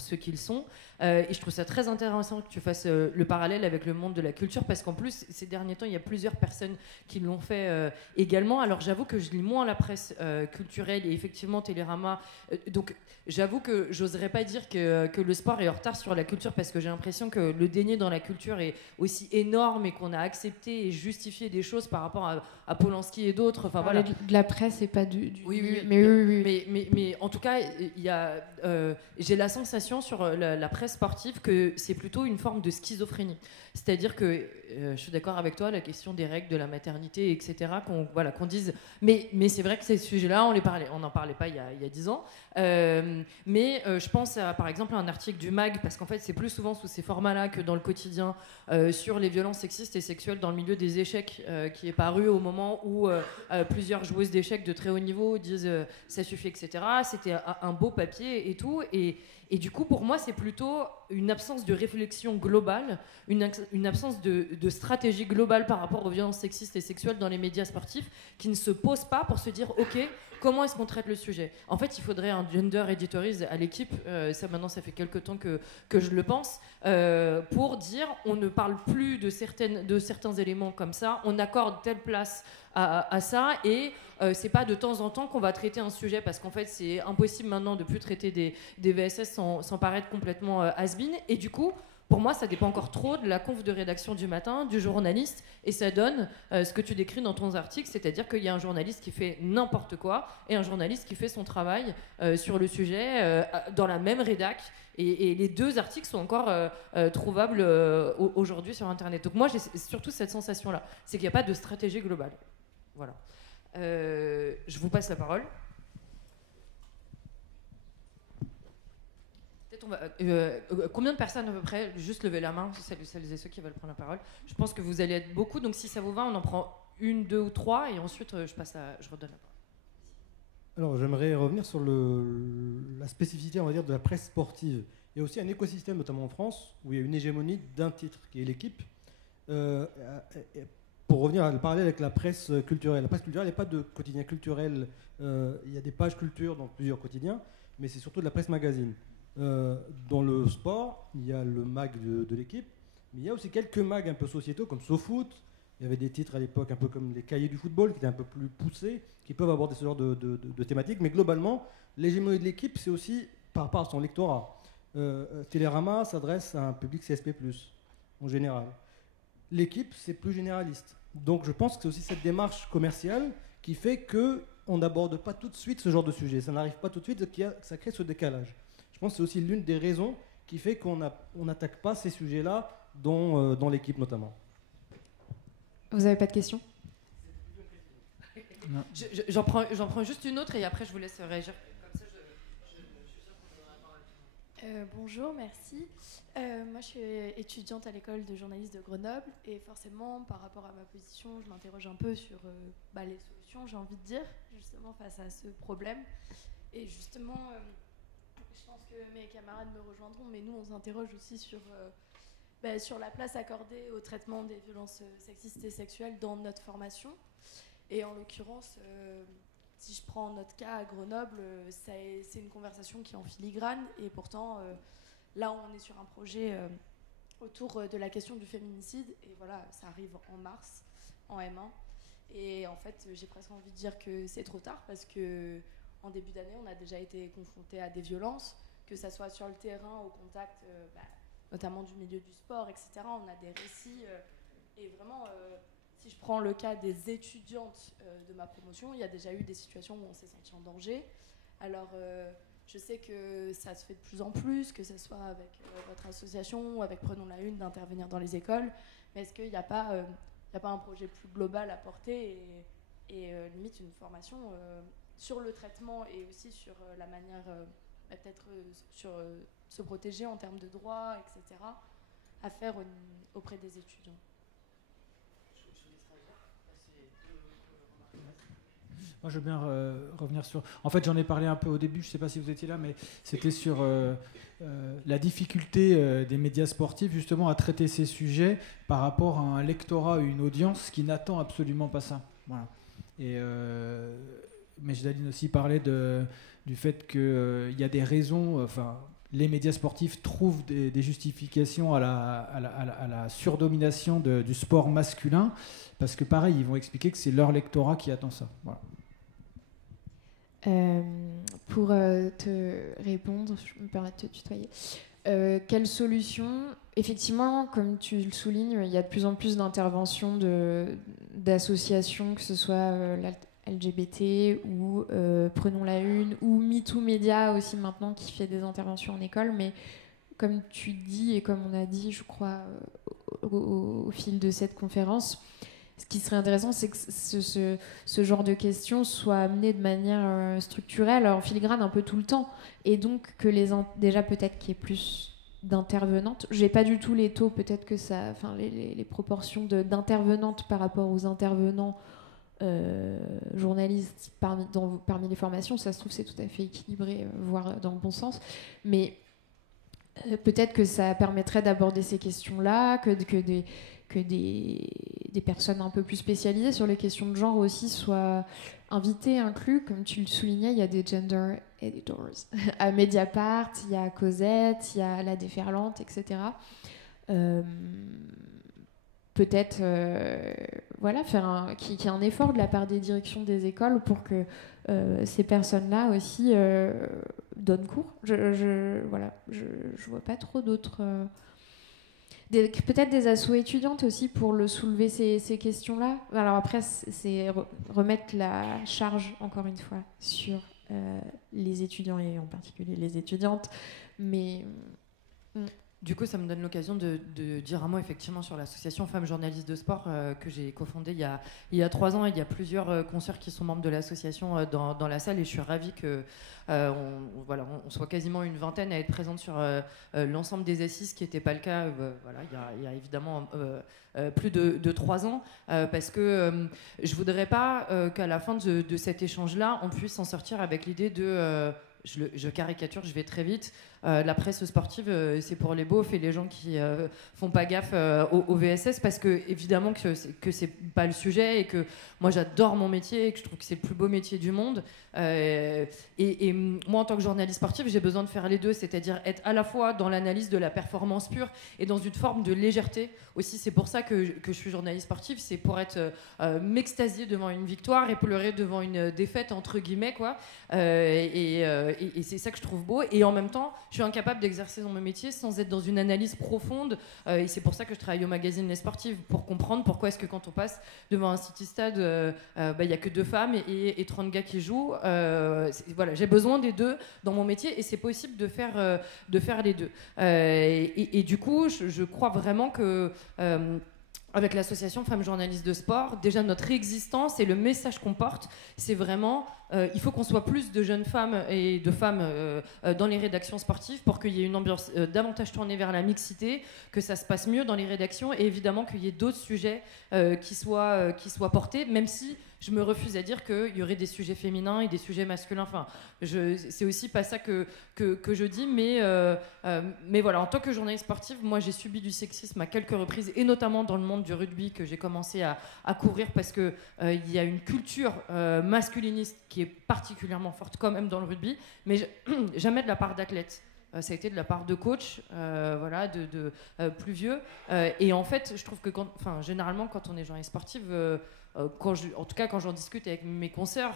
ceux qu'ils sont. Et je trouve ça très intéressant que tu fasses le parallèle avec le monde de la culture, parce qu'en plus ces derniers temps il y a plusieurs personnes qui l'ont fait également. Alors j'avoue que je lis moins la presse culturelle et effectivement Télérama, donc j'avoue que j'oserais pas dire que le sport est en retard sur la culture, parce que j'ai l'impression que le déni dans la culture est aussi énorme et qu'on a accepté et justifié des choses par rapport à Polanski et d'autres. Enfin voilà, de la presse et pas du oui. Mais en tout cas il y a j'ai la sensation sur la presse sportive que c'est plutôt une forme de schizophrénie. C'est-à-dire que je suis d'accord avec toi, la question des règles de la maternité, etc., qu'on dise, mais c'est vrai que ces sujets-là, on n'en parlait pas il y a 10 ans, mais je pense à, par exemple, à un article du MAG, parce qu'en fait c'est plus souvent sous ces formats-là que dans le quotidien, sur les violences sexistes et sexuelles dans le milieu des échecs, qui est paru au moment où plusieurs joueuses d'échecs de très haut niveau disent ça suffit, etc. C'était un beau papier et tout, et du coup, pour moi, c'est plutôt une absence de réflexion globale, une absence de stratégie globale par rapport aux violences sexistes et sexuelles dans les médias sportifs, qui ne se pose pas pour se dire, OK, comment est-ce qu'on traite le sujet ? En fait, il faudrait un gender editorial à l'équipe, maintenant ça fait quelques temps que je le pense, pour dire, on ne parle plus de certains éléments comme ça, on accorde telle place à ça, et c'est pas de temps en temps qu'on va traiter un sujet, parce qu'en fait c'est impossible maintenant de plus traiter des VSS sans paraître complètement has-been, et du coup pour moi ça dépend encore trop de la conf de rédaction du matin, du journaliste, et ça donne ce que tu décris dans ton article, c'est-à-dire qu'il y a un journaliste qui fait n'importe quoi et un journaliste qui fait son travail sur le sujet dans la même rédac, et les deux articles sont encore trouvables aujourd'hui sur internet. Donc moi j'ai surtout cette sensation là, c'est qu'il n'y a pas de stratégie globale. Voilà. Je vous passe la parole. Combien de personnes à peu près, juste lever la main, celles et ceux qui veulent prendre la parole. Je pense que vous allez être beaucoup, donc si ça vous va, on en prend 1, 2 ou 3, et ensuite je redonne la parole. Alors j'aimerais revenir sur la spécificité, on va dire, de la presse sportive. Il y a aussi un écosystème, notamment en France, où il y a une hégémonie d'un titre, qui est l'équipe. Pour revenir à le parallèle avec la presse culturelle. La presse culturelle, il n'y a pas de quotidien culturel. Il y a des pages culture dans plusieurs quotidiens, mais c'est surtout de la presse magazine. Dans le sport, il y a le mag de l'équipe, mais il y a aussi quelques mags un peu sociétaux, comme SoFoot. Il y avait des titres à l'époque un peu comme les cahiers du football, qui étaient un peu plus poussés, qui peuvent aborder ce genre de thématiques. Mais globalement, l'hégémonie de l'équipe, c'est aussi par rapport à son lectorat. Télérama s'adresse à un public CSP+, en général. L'équipe, c'est plus généraliste. Donc je pense que c'est aussi cette démarche commerciale qui fait qu'on n'aborde pas tout de suite ce genre de sujet. Ça n'arrive pas tout de suite, ça crée ce décalage. Je pense que c'est aussi l'une des raisons qui fait qu'on n'attaque pas ces sujets-là dans l'équipe notamment. Vous n'avez pas de questions ? J'en prends juste une autre et après je vous laisse réagir. Bonjour, merci. Moi, je suis étudiante à l'école de journalisme de Grenoble et forcément, par rapport à ma position, je m'interroge un peu sur les solutions, j'ai envie de dire, justement face à ce problème. Et justement, je pense que mes camarades me rejoindront, mais nous, on s'interroge aussi sur la place accordée au traitement des violences sexistes et sexuelles dans notre formation. Et en l'occurrence, si je prends notre cas à Grenoble, c'est une conversation qui est en filigrane. Et pourtant, là, on est sur un projet autour de la question du féminicide. Et voilà, ça arrive en mars, en M1. Et en fait, j'ai presque envie de dire que c'est trop tard parce qu'en début d'année, on a déjà été confrontés à des violences, que ça soit sur le terrain, au contact, notamment du milieu du sport, etc. On a des récits. Et vraiment, si je prends le cas des étudiantes de ma promotion, il y a déjà eu des situations où on s'est senti en danger. Alors, je sais que ça se fait de plus en plus, que ce soit avec votre association ou avec Prenons la Une, d'intervenir dans les écoles. Mais est-ce qu'il n'y a pas un projet plus global à porter et limite une formation sur le traitement et aussi sur la manière, peut-être sur se protéger en termes de droits, etc., à faire auprès des étudiants. Moi, je veux bien revenir sur... En fait, j'en ai parlé un peu au début, je ne sais pas si vous étiez là, mais c'était sur la difficulté des médias sportifs, justement, à traiter ces sujets par rapport à un lectorat ou une audience qui n'attend absolument pas ça. Voilà. Et Mejdaline aussi parlait du fait qu'il y a des raisons... les médias sportifs trouvent des justifications à la surdomination du sport masculin, parce que pareil, ils vont expliquer que c'est leur lectorat qui attend ça. Voilà. Pour te répondre, je me permets de te tutoyer. Quelle solution ? Effectivement, comme tu le soulignes, il y a de plus en plus d'interventions d'associations, que ce soit LGBT ou Prenons la Une ou MeToo Média aussi maintenant qui fait des interventions en école. Mais comme tu dis et comme on a dit, je crois, au fil de cette conférence, ce qui serait intéressant, c'est que ce genre de questions soit amené de manière structurelle, en filigrane un peu tout le temps. Et donc que déjà peut-être qu'il y ait plus d'intervenantes. J'ai pas du tout les taux, peut-être que ça... Enfin, les proportions d'intervenantes par rapport aux intervenants journalistes parmi les formations, ça se trouve c'est tout à fait équilibré, voire dans le bon sens, mais peut-être que ça permettrait d'aborder ces questions-là, que des personnes un peu plus spécialisées sur les questions de genre aussi soient invitées, inclus, comme tu le soulignais, il y a des gender editors à Mediapart, il y a Cosette, il y a La Déferlante, etc. Peut-être faire qu'il y ait un effort de la part des directions des écoles pour que ces personnes-là aussi donnent cours. Je vois pas trop d'autres... peut-être des assos étudiantes aussi pour soulever ces questions-là. Alors après, c'est remettre la charge, encore une fois, sur les étudiants et en particulier les étudiantes. Mais... Du coup, ça me donne l'occasion de dire un mot effectivement sur l'association Femmes Journalistes de Sport que j'ai cofondée il y a 3 ans. Il y a plusieurs consoeurs qui sont membres de l'association dans la salle et je suis ravie que on soit quasiment une vingtaine à être présente sur l'ensemble des assises, ce qui n'était pas le cas il y a évidemment plus de 3 ans, parce que je ne voudrais pas qu'à la fin de cet échange-là, on puisse s'en sortir avec l'idée de... je caricature, je vais très vite. La presse sportive, c'est pour les beaufs et les gens qui font pas gaffe au VSS, parce que évidemment que c'est pas le sujet et que moi j'adore mon métier et que je trouve que c'est le plus beau métier du monde. Et moi en tant que journaliste sportive, j'ai besoin de faire les deux, c'est-à-dire être à la fois dans l'analyse de la performance pure et dans une forme de légèreté aussi. C'est pour ça que je suis journaliste sportive, c'est pour être m'extasier devant une victoire et pleurer devant une défaite entre guillemets quoi. Et c'est ça que je trouve beau, et en même temps je suis incapable d'exercer dans mon métier sans être dans une analyse profonde, et c'est pour ça que je travaille au magazine Les Sportives, pour comprendre pourquoi est-ce que quand on passe devant un City Stade, y a que 2 femmes et 30 gars qui jouent. J'ai besoin des deux dans mon métier et c'est possible de faire les deux. Et du coup, je crois vraiment que avec l'association Femmes Journalistes de Sport, déjà notre existence et le message qu'on porte, c'est vraiment il faut qu'on soit plus de jeunes femmes et de femmes dans les rédactions sportives pour qu'il y ait une ambiance davantage tournée vers la mixité, que ça se passe mieux dans les rédactions et évidemment qu'il y ait d'autres sujets qui soient portés, même si je me refuse à dire qu'il y aurait des sujets féminins et des sujets masculins. Enfin, c'est aussi pas ça que je dis, mais voilà, en tant que journaliste sportive, moi j'ai subi du sexisme à quelques reprises, et notamment dans le monde du rugby que j'ai commencé à couvrir parce que il y a une culture masculiniste qui est particulièrement forte quand même dans le rugby, mais jamais de la part d'athlètes. Ça a été de la part de coachs, voilà, de plus vieux. Et en fait, je trouve que généralement, quand on est journaliste sportive, en tout cas quand j'en discute avec mes consoeurs,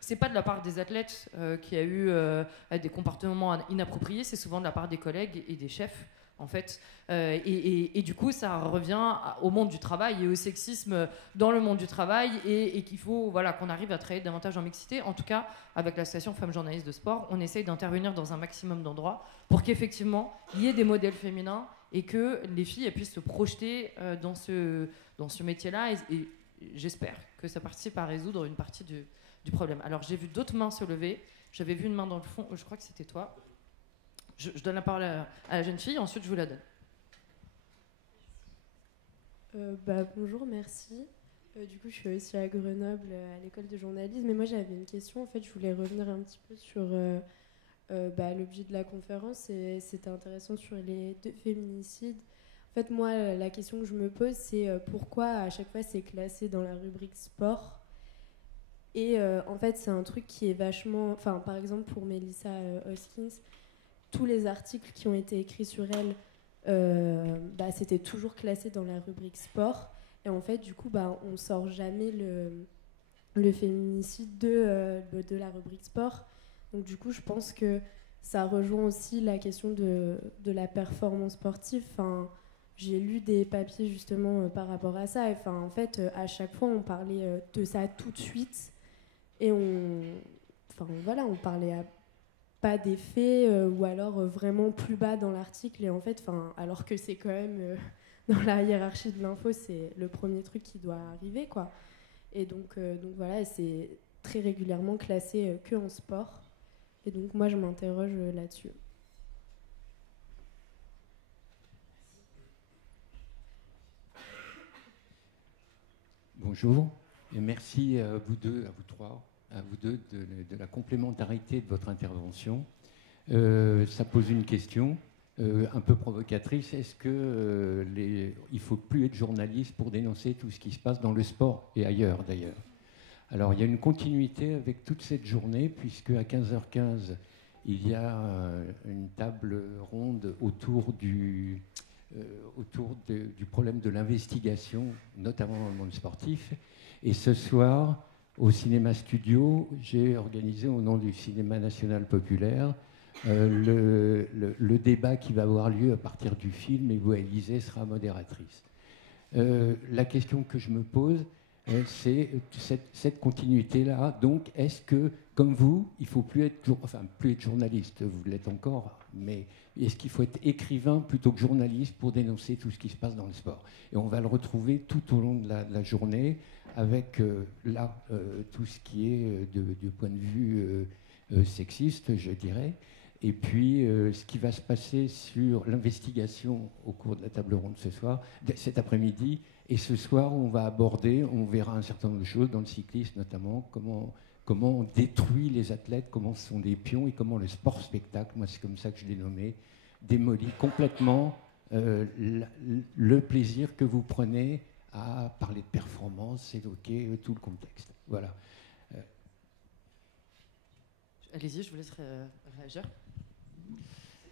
c'est pas de la part des athlètes qui a eu des comportements inappropriés, c'est souvent de la part des collègues et des chefs. En fait, et du coup, ça revient au monde du travail et au sexisme dans le monde du travail, et qu'il faut qu'on arrive à travailler davantage en mixité. En tout cas, avec l'association Femmes Journalistes de Sport, on essaye d'intervenir dans un maximum d'endroits pour qu'effectivement, il y ait des modèles féminins et que les filles puissent se projeter dans ce métier-là. Et j'espère que ça participe à résoudre une partie du problème. Alors, j'ai vu d'autres mains se lever. J'avais vu une main dans le fond. Je crois que c'était toi. Je donne la parole à la jeune fille, ensuite je vous la donne. Bonjour, merci. Du coup, je suis aussi à Grenoble, à l'école de journalisme. Et moi, j'avais une question. En fait, je voulais revenir un petit peu sur l'objet de la conférence. Et c'était intéressant sur les 2 féminicides. En fait, moi, la question que je me pose, c'est pourquoi à chaque fois c'est classé dans la rubrique sport. Et en fait, c'est un truc qui est vachement... Enfin, par exemple, pour Melissa Hoskins, tous les articles qui ont été écrits sur elle, c'était toujours classé dans la rubrique sport. Et en fait, du coup, on sort jamais le féminicide de la rubrique sport. Donc du coup, je pense que ça rejoint aussi la question de la performance sportive. Enfin, j'ai lu des papiers justement par rapport à ça. Enfin, en fait, à chaque fois, on parlait de ça tout de suite. Et on parlait pas des faits ou alors vraiment plus bas dans l'article, et en fait, alors que c'est quand même dans la hiérarchie de l'info, c'est le premier truc qui doit arriver, quoi. Et donc voilà, c'est très régulièrement classé que en sport, et donc moi je m'interroge là-dessus. Bonjour et merci à vous deux, à vous trois, à vous deux de la complémentarité de votre intervention. Ça pose une question un peu provocatrice. Est-ce que il faut plus être journaliste pour dénoncer tout ce qui se passe dans le sport et ailleurs d'ailleurs? Alors il y a une continuité avec toute cette journée, puisque à 15h15 il y a une table ronde autour du problème de l'investigation, notamment dans le monde sportif. Et ce soir, au Cinéma Studio, j'ai organisé au nom du Cinéma National Populaire le débat qui va avoir lieu à partir du film, et où Élisée sera modératrice. La question que je me pose, c'est cette continuité-là. Donc, est-ce que, comme vous, il ne faut plus être journaliste, vous l'êtes encore, mais est-ce qu'il faut être écrivain plutôt que journaliste pour dénoncer tout ce qui se passe dans le sport? Et on va le retrouver tout au long de la journée, avec tout ce qui est du point de vue sexiste, je dirais. Et puis, ce qui va se passer sur l'investigation au cours de la table ronde cet après-midi. Et ce soir, on verra un certain nombre de choses dans le cyclisme, notamment comment on détruit les athlètes, comment ce sont des pions, et comment le sport-spectacle, moi c'est comme ça que je l'ai nommé, démolit complètement le plaisir que vous prenez à parler de performance, évoquer tout le contexte. Voilà. Allez-y, je vous laisse réagir.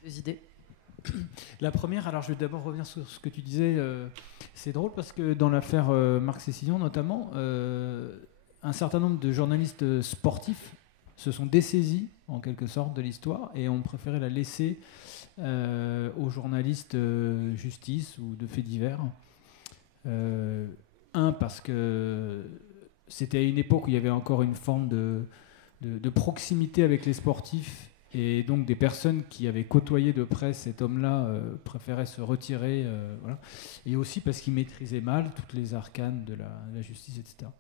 Des idées? La première, alors je vais d'abord revenir sur ce que tu disais. C'est drôle parce que dans l'affaire Marc Sessillon notamment, un certain nombre de journalistes sportifs se sont dessaisis en quelque sorte de l'histoire et ont préféré la laisser aux journalistes justice ou de faits divers. Parce que c'était à une époque où il y avait encore une forme de proximité avec les sportifs, et donc des personnes qui avaient côtoyé de près cet homme-là préféraient se retirer, voilà. Et aussi parce qu'il maîtrisait mal toutes les arcanes de la justice, etc.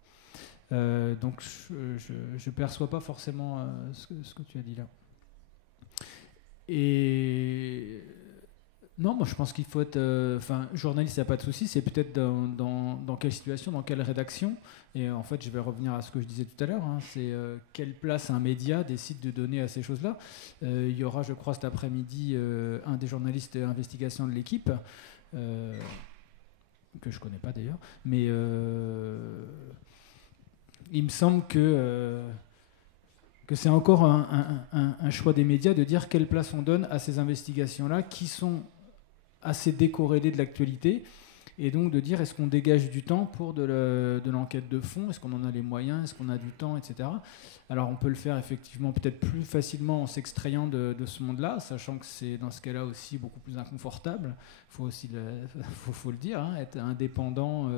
Donc je perçois pas forcément ce que tu as dit là. Et non, moi je pense qu'il faut être... journaliste, il n'y a pas de souci, c'est peut-être dans quelle situation, dans quelle rédaction. Et en fait, je vais revenir à ce que je disais tout à l'heure, c'est quelle place un média décide de donner à ces choses-là. Il y aura, je crois, cet après-midi, un des journalistes d'investigation de l'équipe, que je ne connais pas d'ailleurs, mais il me semble que c'est encore un choix des médias de dire quelle place on donne à ces investigations-là qui sont assez décorrélées de l'actualité, et donc de dire est-ce qu'on dégage du temps pour de l'enquête de fond, est-ce qu'on en a les moyens, est-ce qu'on a du temps, etc. Alors on peut le faire effectivement peut-être plus facilement en s'extrayant de ce monde-là, sachant que c'est dans ce cas-là aussi beaucoup plus inconfortable, faut le dire, être indépendant,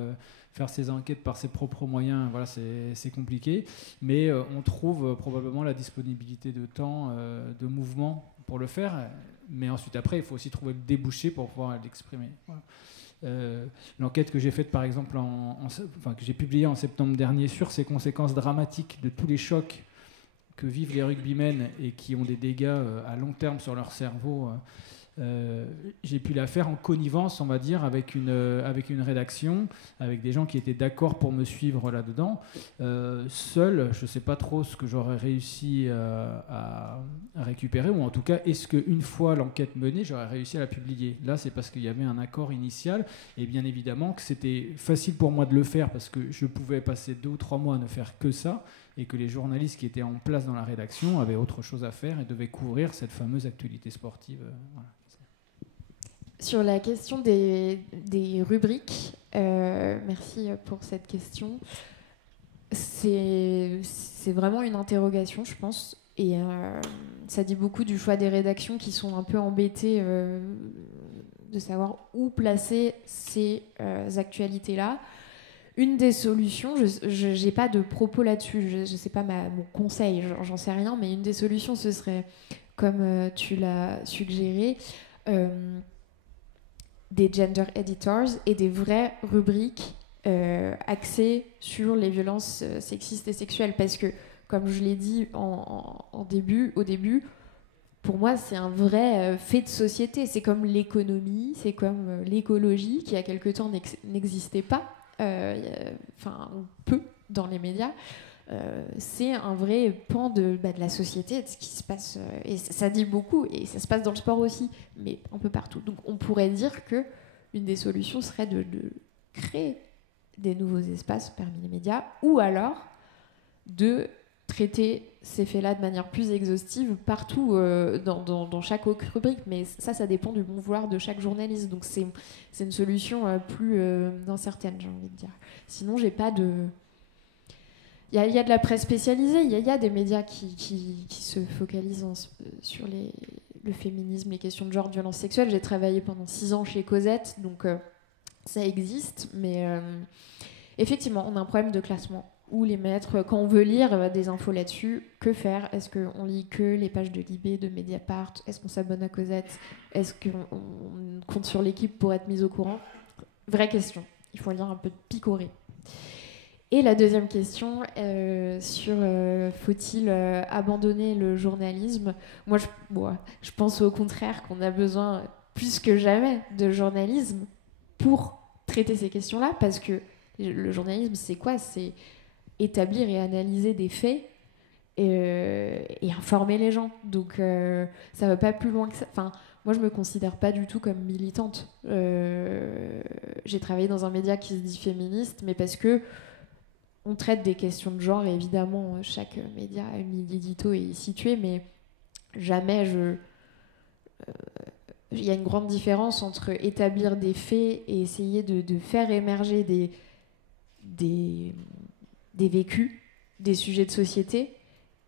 faire ses enquêtes par ses propres moyens, voilà, c'est compliqué, mais on trouve probablement la disponibilité de temps, de mouvement pour le faire, mais ensuite après il faut aussi trouver le débouché pour pouvoir l'exprimer. Voilà. L'enquête que j'ai faite par exemple que j'ai publiée en septembre dernier sur ces conséquences dramatiques de tous les chocs que vivent les rugbymen et qui ont des dégâts à long terme sur leur cerveau, j'ai pu la faire en connivence, on va dire, avec une rédaction, avec des gens qui étaient d'accord pour me suivre là-dedans. Seul, je ne sais pas trop ce que j'aurais réussi à récupérer, ou en tout cas, est-ce qu'une fois l'enquête menée, j'aurais réussi à la publier. Là, c'est parce qu'il y avait un accord initial, et bien évidemment que c'était facile pour moi de le faire, parce que je pouvais passer 2 ou 3 mois à ne faire que ça, et que les journalistes qui étaient en place dans la rédaction avaient autre chose à faire et devaient couvrir cette fameuse actualité sportive. Voilà. Sur la question des rubriques, merci pour cette question. C'est vraiment une interrogation, je pense. Et ça dit beaucoup du choix des rédactions qui sont un peu embêtées de savoir où placer ces actualités-là. Une des solutions, je n'ai pas de propos là-dessus, je ne sais pas mon conseil, j'en sais rien, mais une des solutions, ce serait, comme tu l'as suggéré, des gender editors et des vraies rubriques axées sur les violences sexistes et sexuelles. Parce que, comme je l'ai dit au début, pour moi, c'est un vrai fait de société. C'est comme l'économie, c'est comme l'écologie, qui, il y a quelque temps, n'existait pas, peu dans les médias. C'est un vrai pan de la société, de ce qui se passe, et ça dit beaucoup, et ça se passe dans le sport aussi, mais un peu partout. Donc on pourrait dire que une des solutions serait de créer des nouveaux espaces parmi les médias, ou alors de traiter ces faits-là de manière plus exhaustive partout dans chaque rubrique, mais ça dépend du bon vouloir de chaque journaliste, donc c'est une solution plus incertaine, j'ai envie de dire. Sinon, j'ai pas de... Il y a de la presse spécialisée, il y a des médias qui se focalisent sur le féminisme, les questions de genre, de violence sexuelle. J'ai travaillé pendant 6 ans chez Cosette, donc ça existe, mais effectivement, on a un problème de classement. Où les mettre, quand on veut lire des infos là-dessus, que faire? Est-ce qu'on lit que les pages de Libé, de Mediapart? Est-ce qu'on s'abonne à Cosette? Est-ce qu'on compte sur l'équipe pour être mis au courant? Vraie question. Il faut lire un peu de picoré. Et la deuxième question, sur faut-il abandonner le journalisme? Moi, je pense au contraire qu'on a besoin plus que jamais de journalisme pour traiter ces questions-là, parce que le journalisme, c'est quoi? C'est établir et analyser des faits et informer les gens. Donc ça va pas plus loin que ça. Enfin, moi, je me considère pas du tout comme militante. J'ai travaillé dans un média qui se dit féministe, mais parce que on traite des questions de genre, et évidemment, chaque média a une ligne édito et est situé, mais jamais il y a une grande différence entre établir des faits et essayer de faire émerger des vécus, des sujets de société,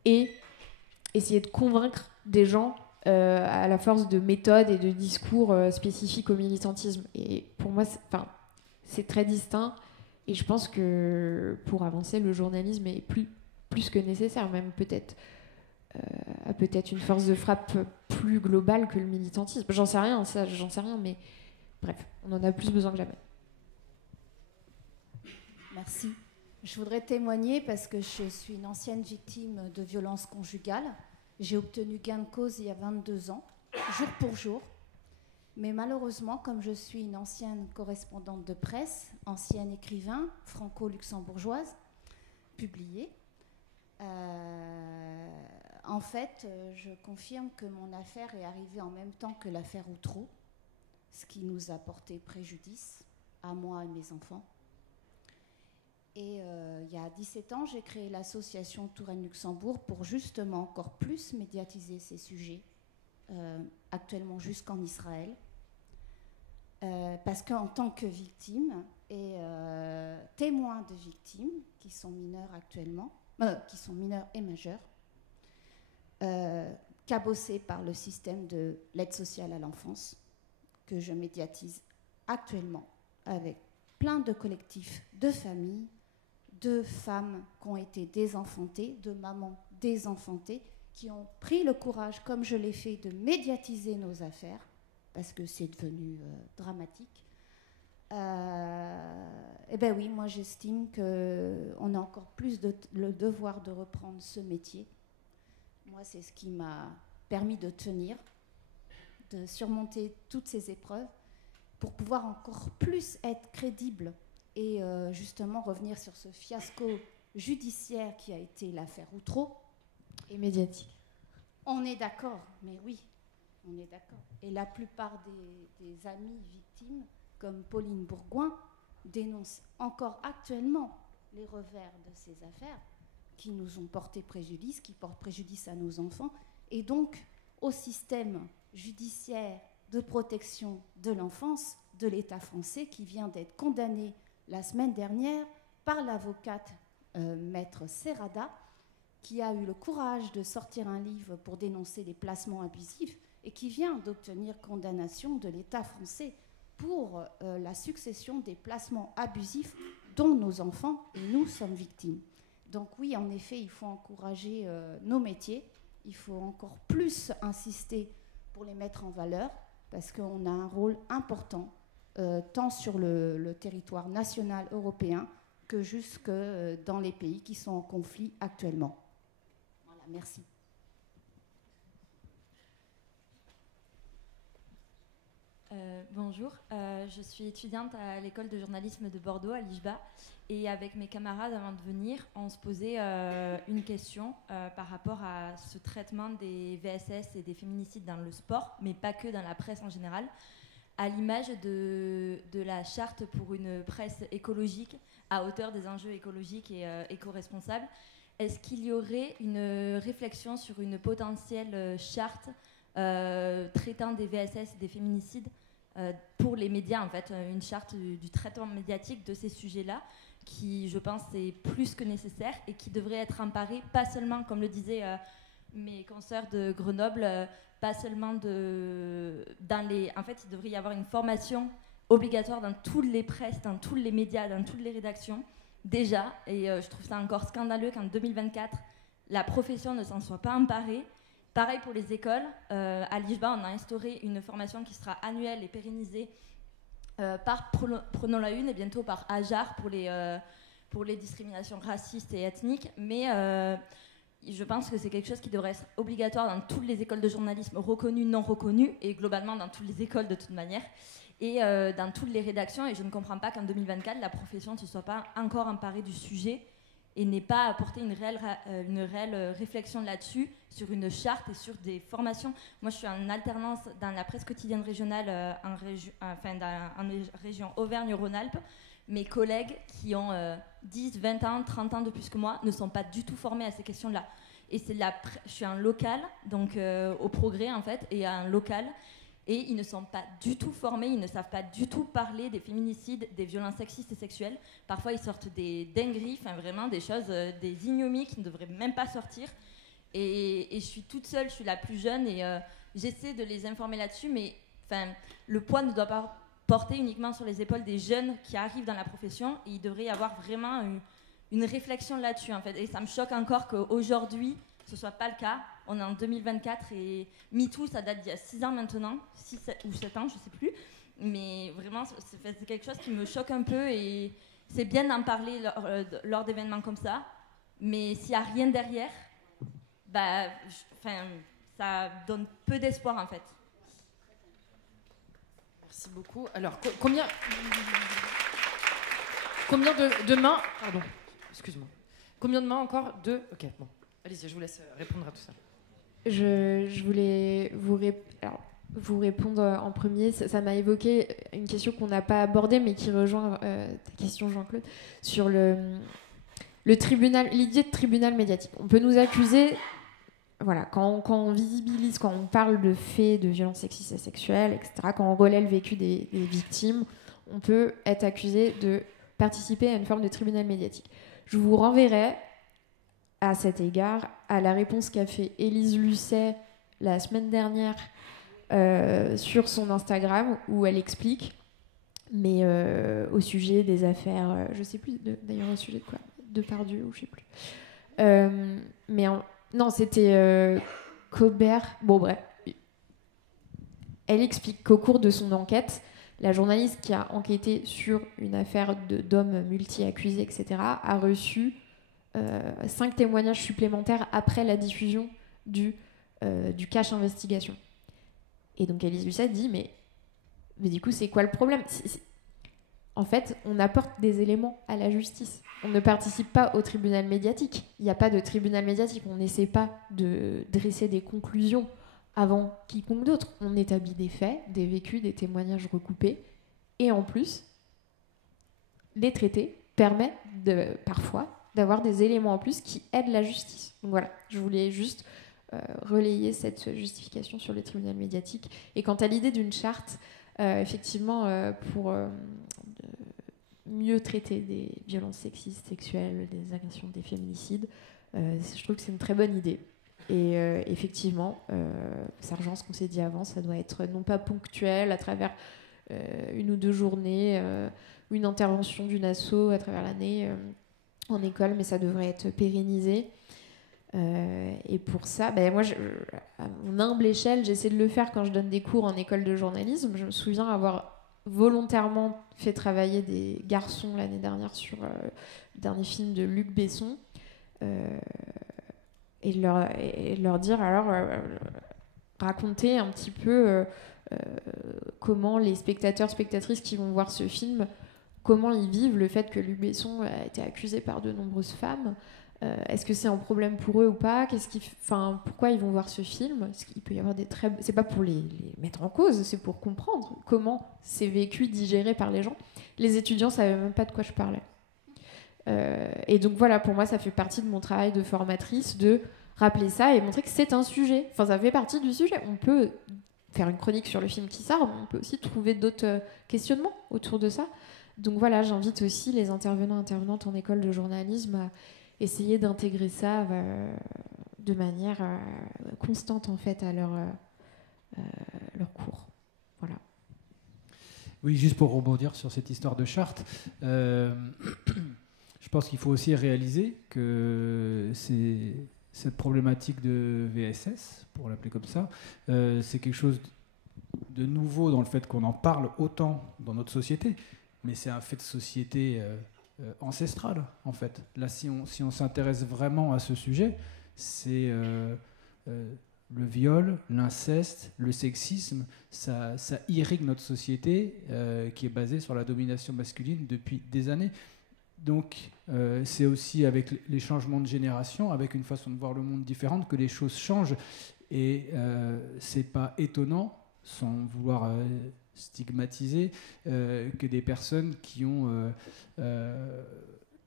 et essayer de convaincre des gens à la force de méthodes et de discours spécifiques au militantisme. Et pour moi, c'est très distinct. Et je pense que pour avancer, le journalisme est plus que nécessaire, même peut-être a peut-être une force de frappe plus globale que le militantisme. J'en sais rien, mais bref, on en a plus besoin que jamais. Merci. Je voudrais témoigner parce que je suis une ancienne victime de violences conjugales. J'ai obtenu gain de cause il y a 22 ans, jour pour jour. Mais malheureusement, comme je suis une ancienne correspondante de presse, ancienne écrivain franco-luxembourgeoise, publiée, en fait, je confirme que mon affaire est arrivée en même temps que l'affaire Outreau, ce qui nous a porté préjudice, à moi et mes enfants. Et il y a 17 ans, j'ai créé l'association Touraine Luxembourg pour justement encore plus médiatiser ces sujets, actuellement jusqu'en Israël. Parce qu'en tant que victime et témoin de victimes qui sont mineurs actuellement, qui sont mineurs et majeurs, cabossés par le système de l'aide sociale à l'enfance, que je médiatise actuellement avec plein de collectifs, de familles, de femmes qui ont été désenfantées, de mamans désenfantées, qui ont pris le courage, comme je l'ai fait, de médiatiser nos affaires, parce que c'est devenu dramatique. Eh bien oui, moi j'estime qu'on a encore plus le devoir de reprendre ce métier. Moi, c'est ce qui m'a permis de tenir, de surmonter toutes ces épreuves, pour pouvoir encore plus être crédible et justement revenir sur ce fiasco judiciaire qui a été l'affaire Outreau. Et médiatique. On est d'accord, mais oui, on est d'accord. Et la plupart des amis victimes, comme Pauline Bourgoin, dénoncent encore actuellement les revers de ces affaires qui nous ont porté préjudice, qui portent préjudice à nos enfants, et donc au système judiciaire de protection de l'enfance de l'État français qui vient d'être condamné la semaine dernière par l'avocate maître Serrada, qui a eu le courage de sortir un livre pour dénoncer les placements abusifs et qui vient d'obtenir condamnation de l'État français pour la succession des placements abusifs dont nos enfants et nous sommes victimes. Donc oui, en effet, il faut encourager nos métiers, il faut encore plus insister pour les mettre en valeur, parce qu'on a un rôle important, tant sur le territoire national européen que jusque dans les pays qui sont en conflit actuellement. Voilà, merci. Bonjour, je suis étudiante à l'école de journalisme de Bordeaux, à l'IJBA, et avec mes camarades avant de venir, on se posait une question par rapport à ce traitement des VSS et des féminicides dans le sport, mais pas que dans la presse en général, à l'image de la charte pour une presse écologique à hauteur des enjeux écologiques et éco-responsables. Est-ce qu'il y aurait une réflexion sur une potentielle charte traitant des VSS et des féminicides pour les médias, en fait, une charte du traitement médiatique de ces sujets-là, qui, je pense, est plus que nécessaire et qui devrait être emparée, pas seulement, comme le disaient mes consoeurs de Grenoble, pas seulement en fait, il devrait y avoir une formation obligatoire dans toutes les presses, dans tous les médias, dans toutes les rédactions, déjà, et je trouve ça encore scandaleux qu'en 2024, la profession ne s'en soit pas emparée. Pareil pour les écoles. À l'IJBA, on a instauré une formation qui sera annuelle et pérennisée par Prenons la Une et bientôt par AJAR pour les discriminations racistes et ethniques. Mais je pense que c'est quelque chose qui devrait être obligatoire dans toutes les écoles de journalisme reconnues, non reconnues, et globalement dans toutes les écoles de toute manière, et dans toutes les rédactions. Et je ne comprends pas qu'en 2024, la profession ne se soit pas encore emparée du sujet et n'ait pas apporté une réelle réflexion là-dessus, sur une charte et sur des formations. Moi, je suis en alternance dans la presse quotidienne régionale en région Auvergne-Rhône-Alpes. Mes collègues qui ont 10, 20 ans, 30 ans de plus que moi ne sont pas du tout formés à ces questions-là. Et je suis en local, donc au Progrès en fait, et un local, et ils ne sont pas du tout formés, ils ne savent pas du tout parler des féminicides, des violences sexistes et sexuelles. Parfois, ils sortent des dingueries, enfin vraiment des choses, des ignomies qui ne devraient même pas sortir. Et je suis toute seule, je suis la plus jeune, et j'essaie de les informer là-dessus, mais le poids ne doit pas porter uniquement sur les épaules des jeunes qui arrivent dans la profession. Et il devrait y avoir vraiment une réflexion là-dessus, en fait. Et ça me choque encore qu'aujourd'hui, ce ne soit pas le cas. On est en 2024 et MeToo, ça date d'il y a 6 ans maintenant, 6 ou 7 ans, je ne sais plus. Mais vraiment, c'est quelque chose qui me choque un peu et c'est bien d'en parler lors d'événements comme ça, mais s'il n'y a rien derrière, bah, ça donne peu d'espoir en fait. Merci beaucoup. Alors, combien de mains... Pardon, excuse-moi. Combien de mains encore? 2. Ok, bon. Allez-y, je vous laisse répondre à tout ça. Je voulais vous répondre en premier. Ça m'a évoqué une question qu'on n'a pas abordée, mais qui rejoint ta question, Jean-Claude, sur le tribunal, l'idée de tribunal médiatique. On peut nous accuser, voilà, quand on visibilise, quand on parle de faits de violences sexistes et sexuelles, etc., quand on relaie le vécu des victimes, on peut être accusé de participer à une forme de tribunal médiatique. Je vous renverrai à cet égard à la réponse qu'a fait Élise Lucet la semaine dernière sur son Instagram, où elle explique, mais au sujet des affaires, je sais plus d'ailleurs au sujet de quoi, Depardieu ou je sais plus. Non, c'était Colbert. Bon bref, elle explique qu'au cours de son enquête, la journaliste qui a enquêté sur une affaire d'hommes multi-accusés, etc., a reçu 5 témoignages supplémentaires après la diffusion du cache investigation. Et donc Élise Lucet dit mais du coup c'est quoi le problème? En fait, on apporte des éléments à la justice. On ne participe pas au tribunal médiatique. Il n'y a pas de tribunal médiatique. On n'essaie pas de dresser des conclusions avant quiconque d'autre. On établit des faits, des vécus, des témoignages recoupés. Et en plus, les traités permettent parfois d'avoir des éléments en plus qui aident la justice. Donc voilà, je voulais juste relayer cette justification sur le tribunal médiatique. Et quant à l'idée d'une charte, effectivement, pour mieux traiter des violences sexistes, sexuelles, des agressions, des féminicides, je trouve que c'est une très bonne idée. Et effectivement, ça rejoint ce qu'on s'est dit avant, ça doit être non pas ponctuel à travers une ou 2 journées, ou une intervention d'une asso à travers l'année en école, mais ça devrait être pérennisé. Et pour ça, moi, à mon humble échelle, j'essaie de le faire quand je donne des cours en école de journalisme. Je me souviens avoir volontairement fait travailler des garçons l'année dernière sur le dernier film de Luc Besson, et leur dire alors raconter un petit peu comment les spectateurs, spectatrices qui vont voir ce film, comment ils vivent le fait que Luc Besson a été accusé par de nombreuses femmes. Est-ce que c'est un problème pour eux ou pas? Pourquoi ils vont voir ce film? Est-ce qu'il peut y avoir c'est pas pour les mettre en cause, c'est pour comprendre comment c'est vécu, digéré par les gens. Les étudiants savaient même pas de quoi je parlais. Et donc voilà, pour moi, ça fait partie de mon travail de formatrice de rappeler ça et montrer que c'est un sujet. Enfin, ça fait partie du sujet. On peut faire une chronique sur le film qui sort, mais on peut aussi trouver d'autres questionnements autour de ça. Donc voilà, j'invite aussi les intervenantes en école de journalisme à essayer d'intégrer ça de manière constante en fait à leur cours. Voilà. Oui, juste pour rebondir sur cette histoire de charte, je pense qu'il faut aussi réaliser que cette problématique de VSS, pour l'appeler comme ça, c'est quelque chose de nouveau dans le fait qu'on en parle autant dans notre société, mais c'est un fait de société ancestrale, en fait. Là, si on s'intéresse vraiment à ce sujet, c'est le viol, l'inceste, le sexisme, ça irrigue notre société qui est basée sur la domination masculine depuis des années. Donc, c'est aussi avec les changements de génération, avec une façon de voir le monde différente, que les choses changent. Et c'est pas étonnant, sans vouloir stigmatiser, que des personnes qui ont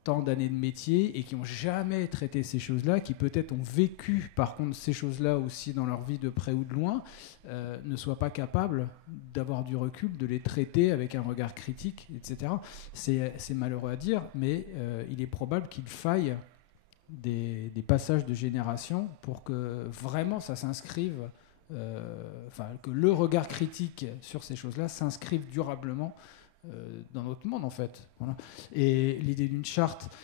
tant d'années de métier et qui n'ont jamais traité ces choses-là, qui peut-être ont vécu par contre ces choses-là aussi dans leur vie de près ou de loin, ne soient pas capables d'avoir du recul, de les traiter avec un regard critique, etc. C'est malheureux à dire, mais il est probable qu'il faille des passages de génération pour que vraiment ça s'inscrive, que le regard critique sur ces choses-là s'inscrive durablement dans notre monde, en fait. Voilà. Et l'idée d'une charte,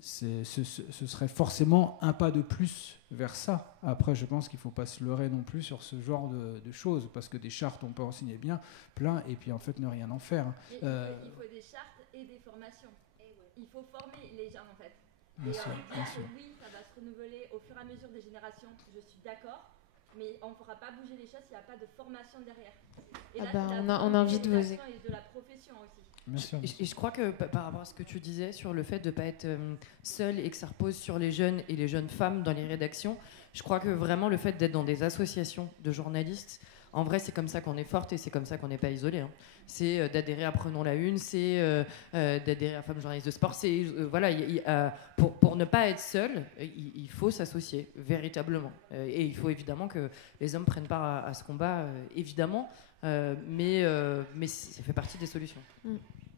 ce serait forcément un pas de plus vers ça. Après, je pense qu'il ne faut pas se leurrer non plus sur ce genre de choses, parce que des chartes, on peut en signer bien plein, et puis en fait ne rien en faire. Il faut des chartes et des formations. il faut former les gens en fait. Bien Et sûr, dire bien que sûr. oui, ça va se renouveler au fur et à mesure des générations, je suis d'accord, mais on ne fera pas bouger les choses s'il n'y a pas de formation derrière. Et Ah là, bah, c'est la on invite vos rédaction et de la profession aussi. Bien sûr. Et je crois que par rapport à ce que tu disais sur le fait de ne pas être seul et que ça repose sur les jeunes et les jeunes femmes dans les rédactions, je crois que vraiment le fait d'être dans des associations de journalistes, en vrai c'est comme ça qu'on est forte et c'est comme ça qu'on n'est pas isolé. Hein. C'est d'adhérer à Prenons la Une, c'est d'adhérer à Femmes journalistes de sport. C'est voilà, pour ne pas être seul, il faut s'associer véritablement. Et il faut évidemment que les hommes prennent part à ce combat, évidemment. Mais ça fait partie des solutions.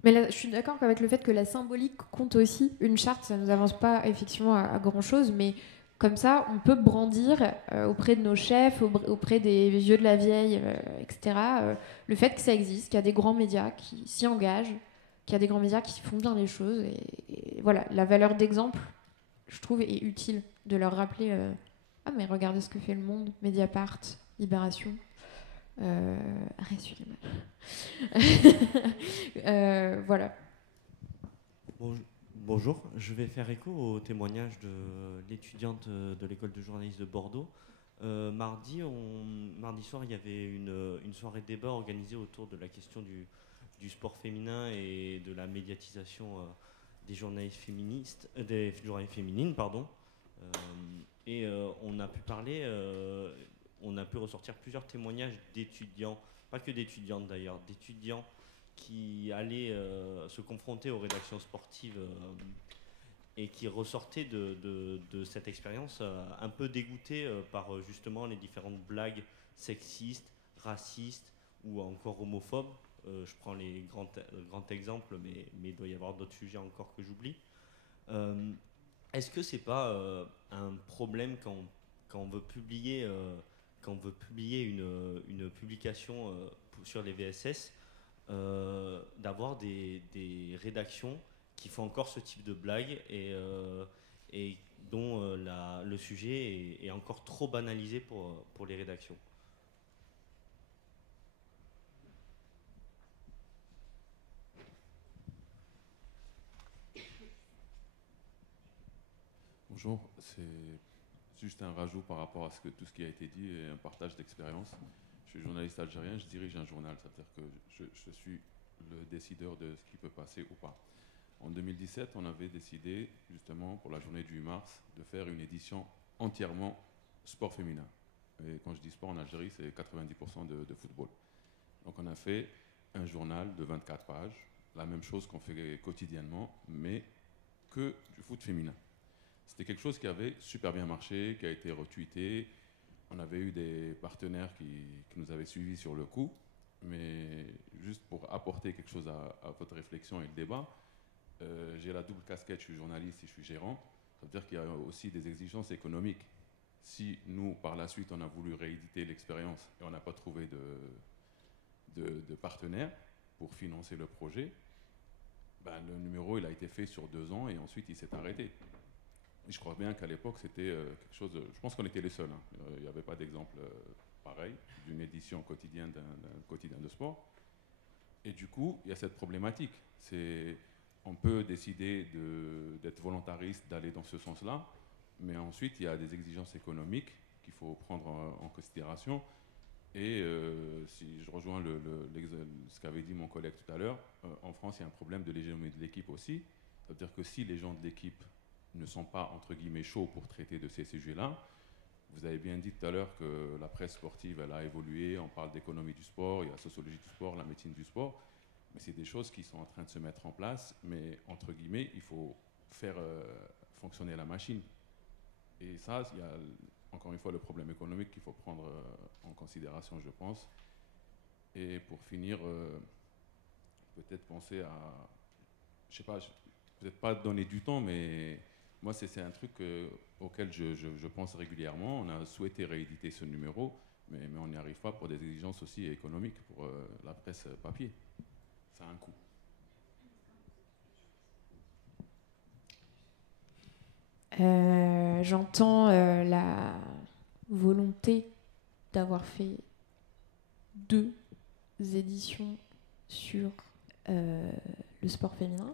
Mais là, je suis d'accord avec le fait que la symbolique compte aussi. Une charte, ça ne nous avance pas effectivement à grand-chose, mais comme ça, on peut brandir auprès de nos chefs, auprès des vieux de la vieille, etc., le fait que ça existe, qu'il y a des grands médias qui s'y engagent, qu'il y a des grands médias qui font bien les choses. Et voilà, la valeur d'exemple, je trouve, est utile de leur rappeler ah, mais regardez ce que fait Le Monde, Mediapart, Libération. Arrête, suivez-moi. Voilà. Bonjour, je vais faire écho au témoignage de l'étudiante de l'école de journalisme de Bordeaux. Mardi soir, il y avait une soirée de débat organisée autour de la question du sport féminin et de la médiatisation des journalistes féministes, des journalistes féminines, pardon. On a pu parler. On a pu ressortir plusieurs témoignages d'étudiants, pas que d'étudiantes d'ailleurs, d'étudiants qui allaient se confronter aux rédactions sportives et qui ressortaient de cette expérience un peu dégoûtés par justement les différentes blagues sexistes, racistes ou encore homophobes. Je prends les grands exemples, mais il doit y avoir d'autres sujets encore que j'oublie. Est-ce que c'est pas un problème quand on veut publier une publication sur les VSS, d'avoir des rédactions qui font encore ce type de blagues et dont le sujet est encore trop banalisé pour les rédactions. Bonjour, c'est juste un rajout par rapport à tout ce qui a été dit et un partage d'expérience. Je suis journaliste algérien, je dirige un journal, c'est-à-dire que je suis le décideur de ce qui peut passer ou pas. En 2017, on avait décidé, justement, pour la journée du 8 mars, de faire une édition entièrement sport féminin. Et quand je dis sport en Algérie, c'est 90% de football. Donc on a fait un journal de 24 pages, la même chose qu'on fait quotidiennement, mais que du foot féminin. C'était quelque chose qui avait super bien marché, qui a été retweeté. On avait eu des partenaires qui nous avaient suivis sur le coup. Mais juste pour apporter quelque chose à votre réflexion et le débat, j'ai la double casquette, je suis journaliste et je suis gérant. Ça veut dire qu'il y a aussi des exigences économiques. Si nous, par la suite, on a voulu rééditer l'expérience et on n'a pas trouvé de partenaire pour financer le projet, ben, le numéro il a été fait sur 2 ans et ensuite il s'est arrêté. Et je crois bien qu'à l'époque, c'était quelque chose je pense qu'on était les seuls. Hein. Il n'y avait pas d'exemple pareil d'une édition quotidienne d'un quotidien de sport. Et du coup, il y a cette problématique. On peut décider d'être volontariste, d'aller dans ce sens-là, mais ensuite, il y a des exigences économiques qu'il faut prendre en considération. Et si je rejoins ce qu'avait dit mon collègue tout à l'heure, en France, il y a un problème de l'hégémonie de l'équipe aussi. C'est-à-dire que si les gens de l'équipe ne sont pas, entre guillemets, chauds pour traiter de ces sujets-là, vous avez bien dit tout à l'heure que la presse sportive, elle a évolué, on parle d'économie du sport, il y a la sociologie du sport, la médecine du sport, mais c'est des choses qui sont en train de se mettre en place, mais entre guillemets, il faut faire fonctionner la machine. Et ça, il y a encore une fois le problème économique qu'il faut prendre en considération, je pense. Et pour finir, peut-être penser à, je sais pas, peut-être pas donner du temps, mais moi, c'est un truc auquel je pense régulièrement. On a souhaité rééditer ce numéro, mais on n'y arrive pas pour des exigences aussi économiques pour la presse papier. Ça a un coût. J'entends la volonté d'avoir fait 2 éditions sur le sport féminin.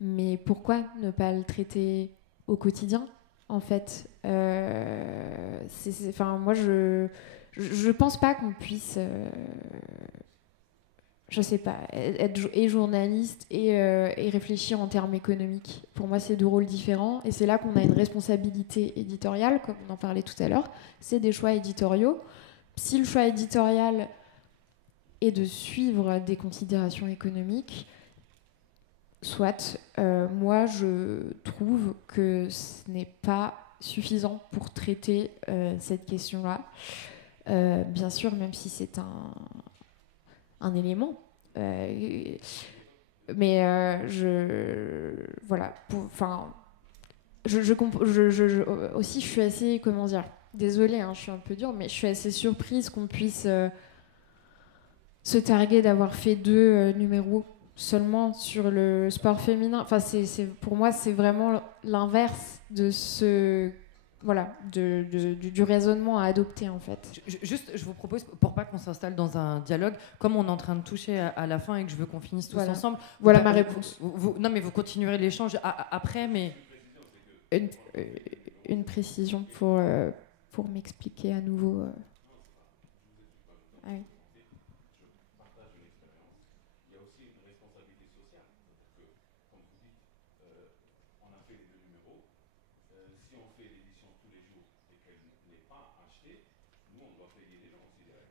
Mais pourquoi ne pas le traiter au quotidien, en fait? Moi, je pense pas qu'on puisse, je sais pas, être et journaliste et réfléchir en termes économiques. Pour moi, c'est deux rôles différents. Et c'est là qu'on a une responsabilité éditoriale, comme on en parlait tout à l'heure. C'est des choix éditoriaux. Si le choix éditorial est de suivre des considérations économiques, soit, moi, je trouve que ce n'est pas suffisant pour traiter cette question-là. Bien sûr, même si c'est un élément. Voilà. Aussi, je suis assez, comment dire, désolée, hein, je suis un peu dure, mais je suis assez surprise qu'on puisse se targuer d'avoir fait 2 numéros seulement sur le sport féminin. Enfin, pour moi, c'est vraiment l'inverse de ce... Voilà, du raisonnement à adopter, en fait. Je vous propose, pour pas qu'on s'installe dans un dialogue, comme on est en train de toucher à la fin et que je veux qu'on finisse tous ensemble... Voilà ma réponse. Non, mais vous continuerez l'échange après, mais... Une précision pour m'expliquer à nouveau. Ah oui.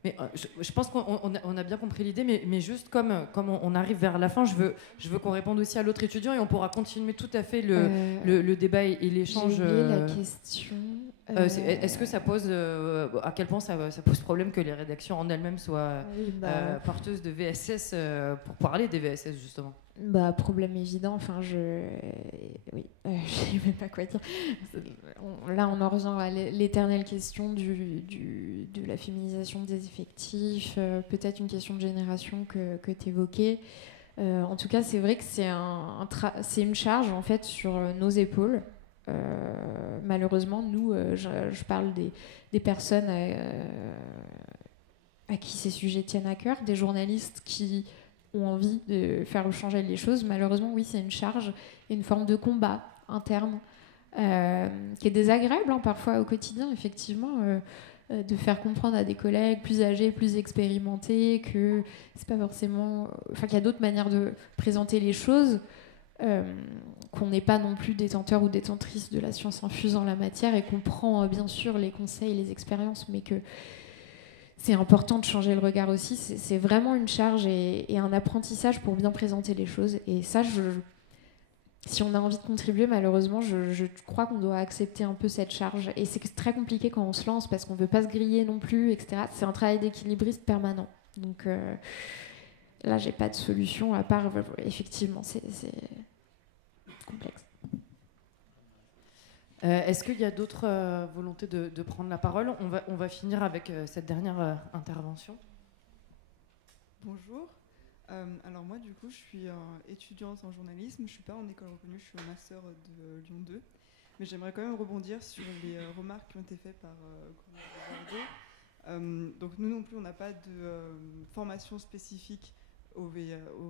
Mais je pense qu'on a bien compris l'idée, mais juste comme on arrive vers la fin, je veux qu'on réponde aussi à l'autre étudiant et on pourra continuer tout à fait le débat et l'échange. J'ai oublié la question. Est-ce que ça pose, à quel point ça pose problème que les rédactions en elles-mêmes soient porteuses de VSS pour parler des VSS justement? Problème évident, enfin oui, je sais même pas quoi dire. Là, on en revient à l'éternelle question de la féminisation des effectifs, peut-être une question de génération que tu évoquais. En tout cas, c'est vrai que c'est une charge en fait sur nos épaules. Malheureusement, nous, je parle des personnes à qui ces sujets tiennent à cœur, des journalistes qui ont envie de faire changer les choses. Malheureusement, oui, c'est une charge et une forme de combat interne qui est désagréable parfois au quotidien, effectivement, de faire comprendre à des collègues plus âgés, plus expérimentés que c'est pas forcément... Enfin, qu'il y a d'autres manières de présenter les choses, qu'on n'est pas non plus détenteur ou détentrice de la science infuse en la matière et qu'on prend bien sûr les conseils, les expériences, mais que c'est important de changer le regard aussi. C'est vraiment une charge et un apprentissage pour bien présenter les choses. Et ça, si on a envie de contribuer, malheureusement, je crois qu'on doit accepter un peu cette charge. Et c'est très compliqué quand on se lance parce qu'on ne veut pas se griller non plus, etc. C'est un travail d'équilibriste permanent. Donc là, j'ai pas de solution à part, effectivement, c'est complexe. Est-ce qu'il y a d'autres volontés de prendre la parole? On va finir avec cette dernière intervention. Bonjour. Alors moi, du coup, je suis étudiante en journalisme. Je ne suis pas en école reconnue, je suis au master de Lyon 2. Mais j'aimerais quand même rebondir sur les remarques qui ont été faites par Bordeaux. Donc nous non plus, on n'a pas de formation spécifique au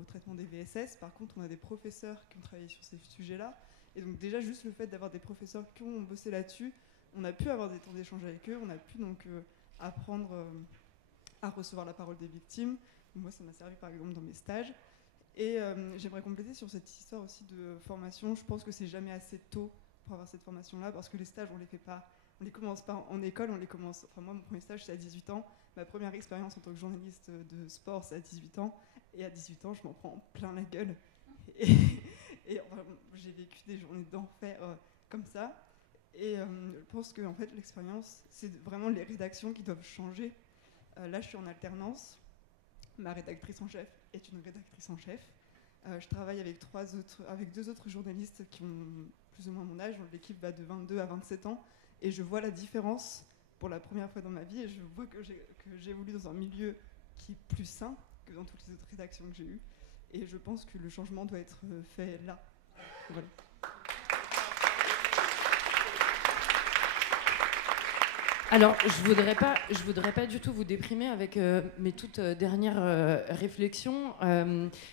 traitement des VSS. Par contre, on a des professeurs qui ont travaillé sur ces sujets-là. Et donc déjà, juste le fait d'avoir des professeurs qui ont bossé là-dessus, on a pu avoir des temps d'échange avec eux, on a pu donc apprendre à recevoir la parole des victimes. Moi, ça m'a servi par exemple dans mes stages. Et j'aimerais compléter sur cette histoire aussi de formation. Je pense que c'est jamais assez tôt pour avoir cette formation-là, parce que les stages, on les fait pas, on les commence pas en école, on les commence. Enfin moi, mon premier stage, c'est à 18 ans. Ma première expérience en tant que journaliste de sport, c'est à 18 ans. Et à 18 ans, je m'en prends plein la gueule. Et enfin, j'ai vécu des journées d'enfer comme ça. Et je pense que en fait, l'expérience, c'est vraiment les rédactions qui doivent changer. Là, je suis en alternance. Ma rédactrice en chef est une rédactrice en chef. Je travaille avec 2 autres journalistes qui ont plus ou moins mon âge. L'équipe va de 22 à 27 ans. Et je vois la différence pour la première fois dans ma vie. Et je vois que j'évolue dans un milieu qui est plus sain que dans toutes les autres rédactions que j'ai eues. Et je pense que le changement doit être fait là. Voilà. Alors, je voudrais pas du tout vous déprimer avec mes toutes dernières réflexions,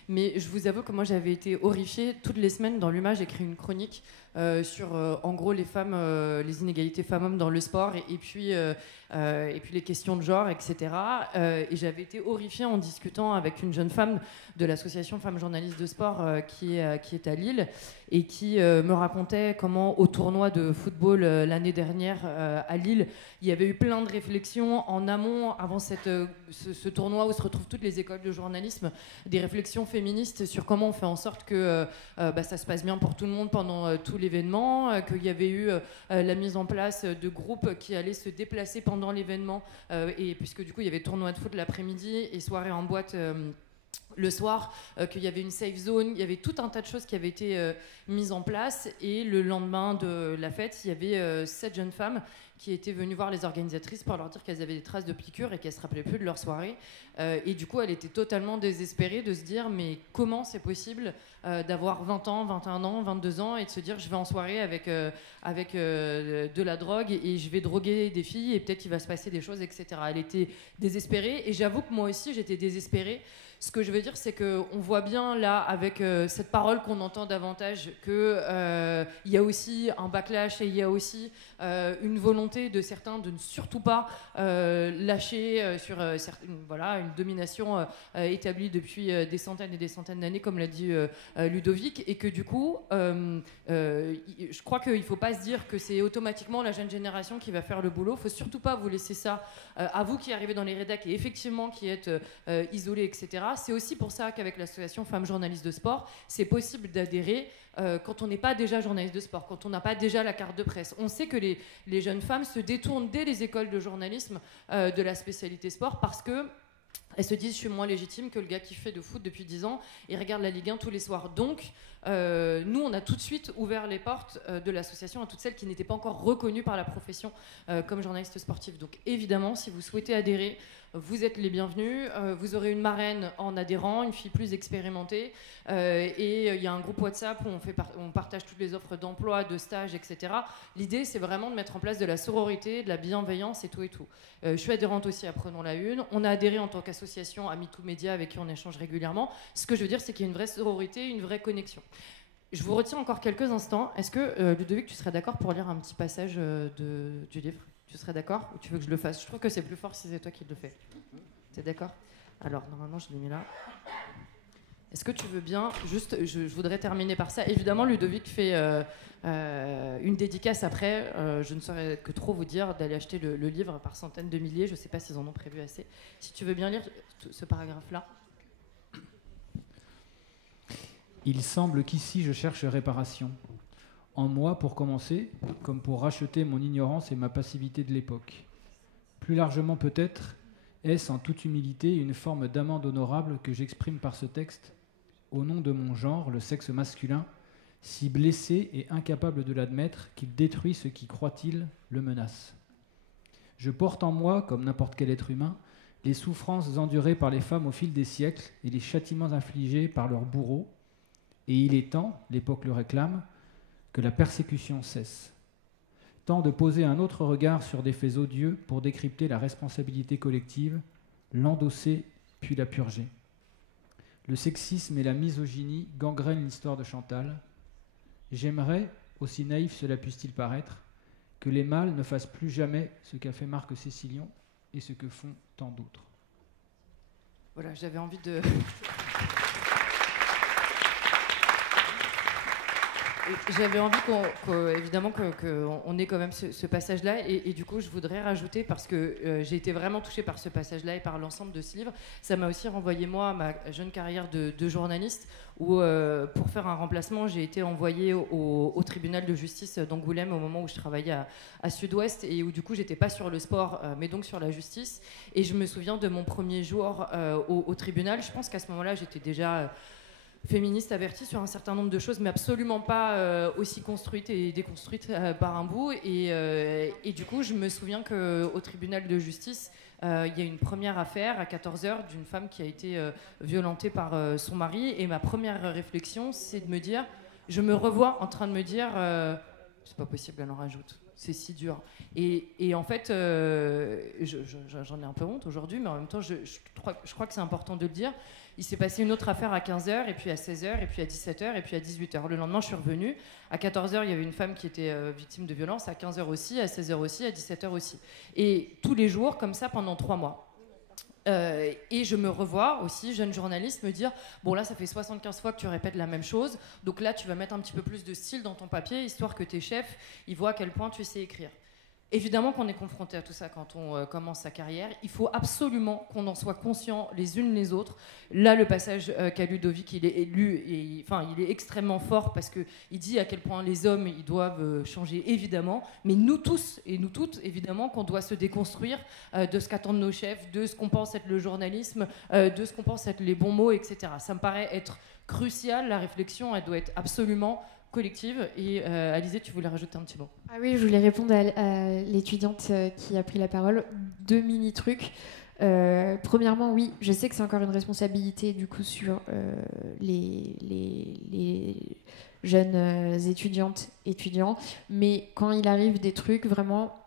mais je vous avoue que moi j'avais été horrifiée. Toutes les semaines dans l'UMA, j'écris une chronique sur en gros les femmes, les inégalités femmes-hommes dans le sport et puis les questions de genre, etc. Et j'avais été horrifiée en discutant avec une jeune femme de l'association Femmes Journalistes de Sport qui est à Lille et qui me racontait comment au tournoi de football l'année dernière à Lille, il y avait eu plein de réflexions en amont avant ce tournoi où se retrouvent toutes les écoles de journalisme, des réflexions féministes sur comment on fait en sorte que ça se passe bien pour tout le monde pendant tout l'événement, qu'il y avait eu la mise en place de groupes qui allaient se déplacer pendant l'événement, et puisque du coup il y avait tournoi de foot l'après-midi et soirée en boîte le soir, qu'il y avait une safe zone, il y avait tout un tas de choses qui avaient été mises en place, et le lendemain de la fête, il y avait 7 jeunes femmes qui étaient venues voir les organisatrices pour leur dire qu'elles avaient des traces de piqûres et qu'elles se rappelaient plus de leur soirée. Et du coup, elle était totalement désespérée de se dire mais comment c'est possible d'avoir 20 ans, 21 ans, 22 ans et de se dire je vais en soirée avec de la drogue et je vais droguer des filles et peut-être qu'il va se passer des choses, etc. Elle était désespérée et j'avoue que moi aussi j'étais désespérée. Ce que je veux dire, c'est qu'on voit bien là, avec cette parole qu'on entend davantage, qu'il y a aussi un backlash et il y a aussi une volonté de certains de ne surtout pas lâcher sur une domination établie depuis des centaines et des centaines d'années, comme l'a dit Ludovic, et que du coup, je crois qu'il ne faut pas se dire que c'est automatiquement la jeune génération qui va faire le boulot. Il ne faut surtout pas vous laisser ça à vous qui arrivez dans les rédacs et effectivement qui êtes isolés, etc. C'est aussi pour ça qu'avec l'association Femmes Journalistes de Sport, c'est possible d'adhérer quand on n'est pas déjà journaliste de sport, quand on n'a pas déjà la carte de presse. On sait que les jeunes femmes se détournent dès les écoles de journalisme de la spécialité sport parce que elles se disent je suis moins légitime que le gars qui fait de foot depuis 10 ans et regarde la Ligue 1 tous les soirs. Donc nous on a tout de suite ouvert les portes de l'association à toutes celles qui n'étaient pas encore reconnues par la profession comme journalistes sportifs. Donc évidemment si vous souhaitez adhérer, vous êtes les bienvenus, vous aurez une marraine en adhérant, une fille plus expérimentée, et il y a un groupe WhatsApp où on partage toutes les offres d'emploi, de stage, etc. L'idée, c'est vraiment de mettre en place de la sororité, de la bienveillance et tout et tout. Je suis adhérente aussi à Prenons la Une. On a adhéré en tant qu'association à MeToo Média avec qui on échange régulièrement. Ce que je veux dire, c'est qu'il y a une vraie sororité, une vraie connexion. Je vous retiens encore quelques instants. Est-ce que, Ludovic, tu serais d'accord pour lire un petit passage du livre ? Tu serais d'accord ou tu veux que je le fasse ? Je trouve que c'est plus fort si c'est toi qui le fais. T'es d'accord ? Alors, normalement, je l'ai mis là. Est-ce que tu veux bien, juste, je voudrais terminer par ça. Évidemment, Ludovic fait une dédicace après. Je ne saurais que trop vous dire d'aller acheter le livre par centaines de milliers. Je ne sais pas s'ils en ont prévu assez. Si tu veux bien lire ce paragraphe-là. Il semble qu'ici, je cherche réparation. En moi, pour commencer, comme pour racheter mon ignorance et ma passivité de l'époque. Plus largement peut-être, est-ce en toute humilité une forme d'amende honorable que j'exprime par ce texte, au nom de mon genre, le sexe masculin, si blessé et incapable de l'admettre qu'il détruit ce qui, croit-il, le menace. Je porte en moi, comme n'importe quel être humain, les souffrances endurées par les femmes au fil des siècles et les châtiments infligés par leurs bourreaux, et il est temps, l'époque le réclame, que la persécution cesse. Temps de poser un autre regard sur des faits odieux pour décrypter la responsabilité collective, l'endosser puis la purger. Le sexisme et la misogynie gangrènent l'histoire de Chantal. J'aimerais, aussi naïf cela puisse-t-il paraître, que les mâles ne fassent plus jamais ce qu'a fait Marc Cécilion et ce que font tant d'autres. Voilà, j'avais envie de... J'avais envie évidemment qu'on ait quand même ce passage-là et du coup je voudrais rajouter parce que j'ai été vraiment touchée par ce passage-là et par l'ensemble de ce livre. Ça m'a aussi renvoyé moi à ma jeune carrière de journaliste où pour faire un remplacement j'ai été envoyée au tribunal de justice d'Angoulême au moment où je travaillais à Sud-Ouest et où du coup j'étais pas sur le sport mais donc sur la justice et je me souviens de mon premier jour au tribunal. Je pense qu'à ce moment-là j'étais déjà... féministe avertie sur un certain nombre de choses, mais absolument pas aussi construite et déconstruite par un bout. Et du coup, je me souviens qu'au tribunal de justice, il y a une première affaire à 14h d'une femme qui a été violentée par son mari. Et ma première réflexion, c'est de me dire, je me revois en train de me dire, c'est pas possible, elle en rajoute. c'est si dur. Et en fait, j'en ai un peu honte aujourd'hui, mais en même temps, je crois que c'est important de le dire. Il s'est passé une autre affaire à 15h, et puis à 16h, et puis à 17h, et puis à 18h. Le lendemain, je suis revenue. À 14h, il y avait une femme qui était victime de violence, à 15h aussi, à 16h aussi, à 17h aussi. Et tous les jours, comme ça, pendant 3 mois. Et je me revois aussi, jeune journaliste, me dire bon là ça fait 75 fois que tu répètes la même chose, donc là tu vas mettre un petit peu plus de style dans ton papier, histoire que tes chefs ils voient à quel point tu sais écrire. Évidemment qu'on est confronté à tout ça quand on commence sa carrière. Il faut absolument qu'on en soit conscient les unes les autres. Là, le passage qu'a Ludovic, il est lu, il est extrêmement fort parce qu'il dit à quel point les hommes ils doivent changer, évidemment. Mais nous tous et nous toutes, évidemment, qu'on doit se déconstruire de ce qu'attendent nos chefs, de ce qu'on pense être le journalisme, de ce qu'on pense être les bons mots, etc. Ça me paraît être crucial. La réflexion, elle doit être absolument collective. Et Alizée, tu voulais rajouter un petit mot? Ah oui, je voulais répondre à l'étudiante qui a pris la parole. 2 mini-trucs. Premièrement, oui, je sais que c'est encore une responsabilité du coup sur les jeunes étudiants, mais quand il arrive des trucs, vraiment,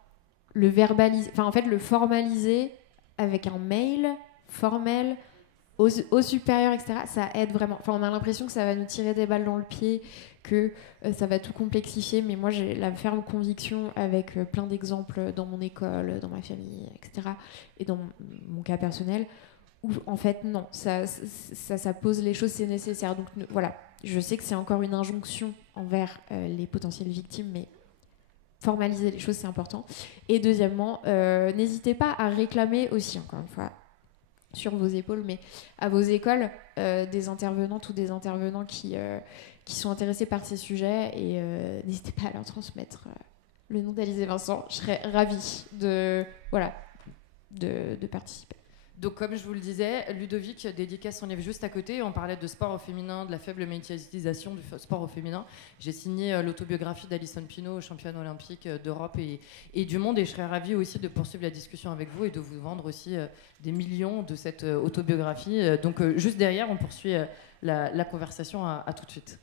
le verbaliser, enfin en fait le formaliser avec un mail formel au supérieur, etc., ça aide vraiment. Enfin, on a l'impression que ça va nous tirer des balles dans le pied, que ça va tout complexifier, mais moi j'ai la ferme conviction, avec plein d'exemples dans mon école, dans ma famille, etc., et dans mon cas personnel, où en fait non, ça pose les choses, c'est nécessaire. Donc voilà, je sais que c'est encore une injonction envers les potentielles victimes, mais formaliser les choses c'est important. Et deuxièmement, n'hésitez pas à réclamer aussi, encore une fois, sur vos épaules, mais à vos écoles, des intervenantes ou des intervenants qui sont intéressés par ces sujets, et n'hésitez pas à leur transmettre le nom d'Alizée Vincent. Je serais ravie de participer. Donc, comme je vous le disais, Ludovic dédicace son livre juste à côté. On parlait de sport au féminin, de la faible médiatisation du sport au féminin. J'ai signé l'autobiographie d'Alison Pinault, championne olympique d'Europe et du monde. Et je serais ravie aussi de poursuivre la discussion avec vous et de vous vendre aussi des millions de cette autobiographie. Donc, juste derrière, on poursuit la conversation. À tout de suite.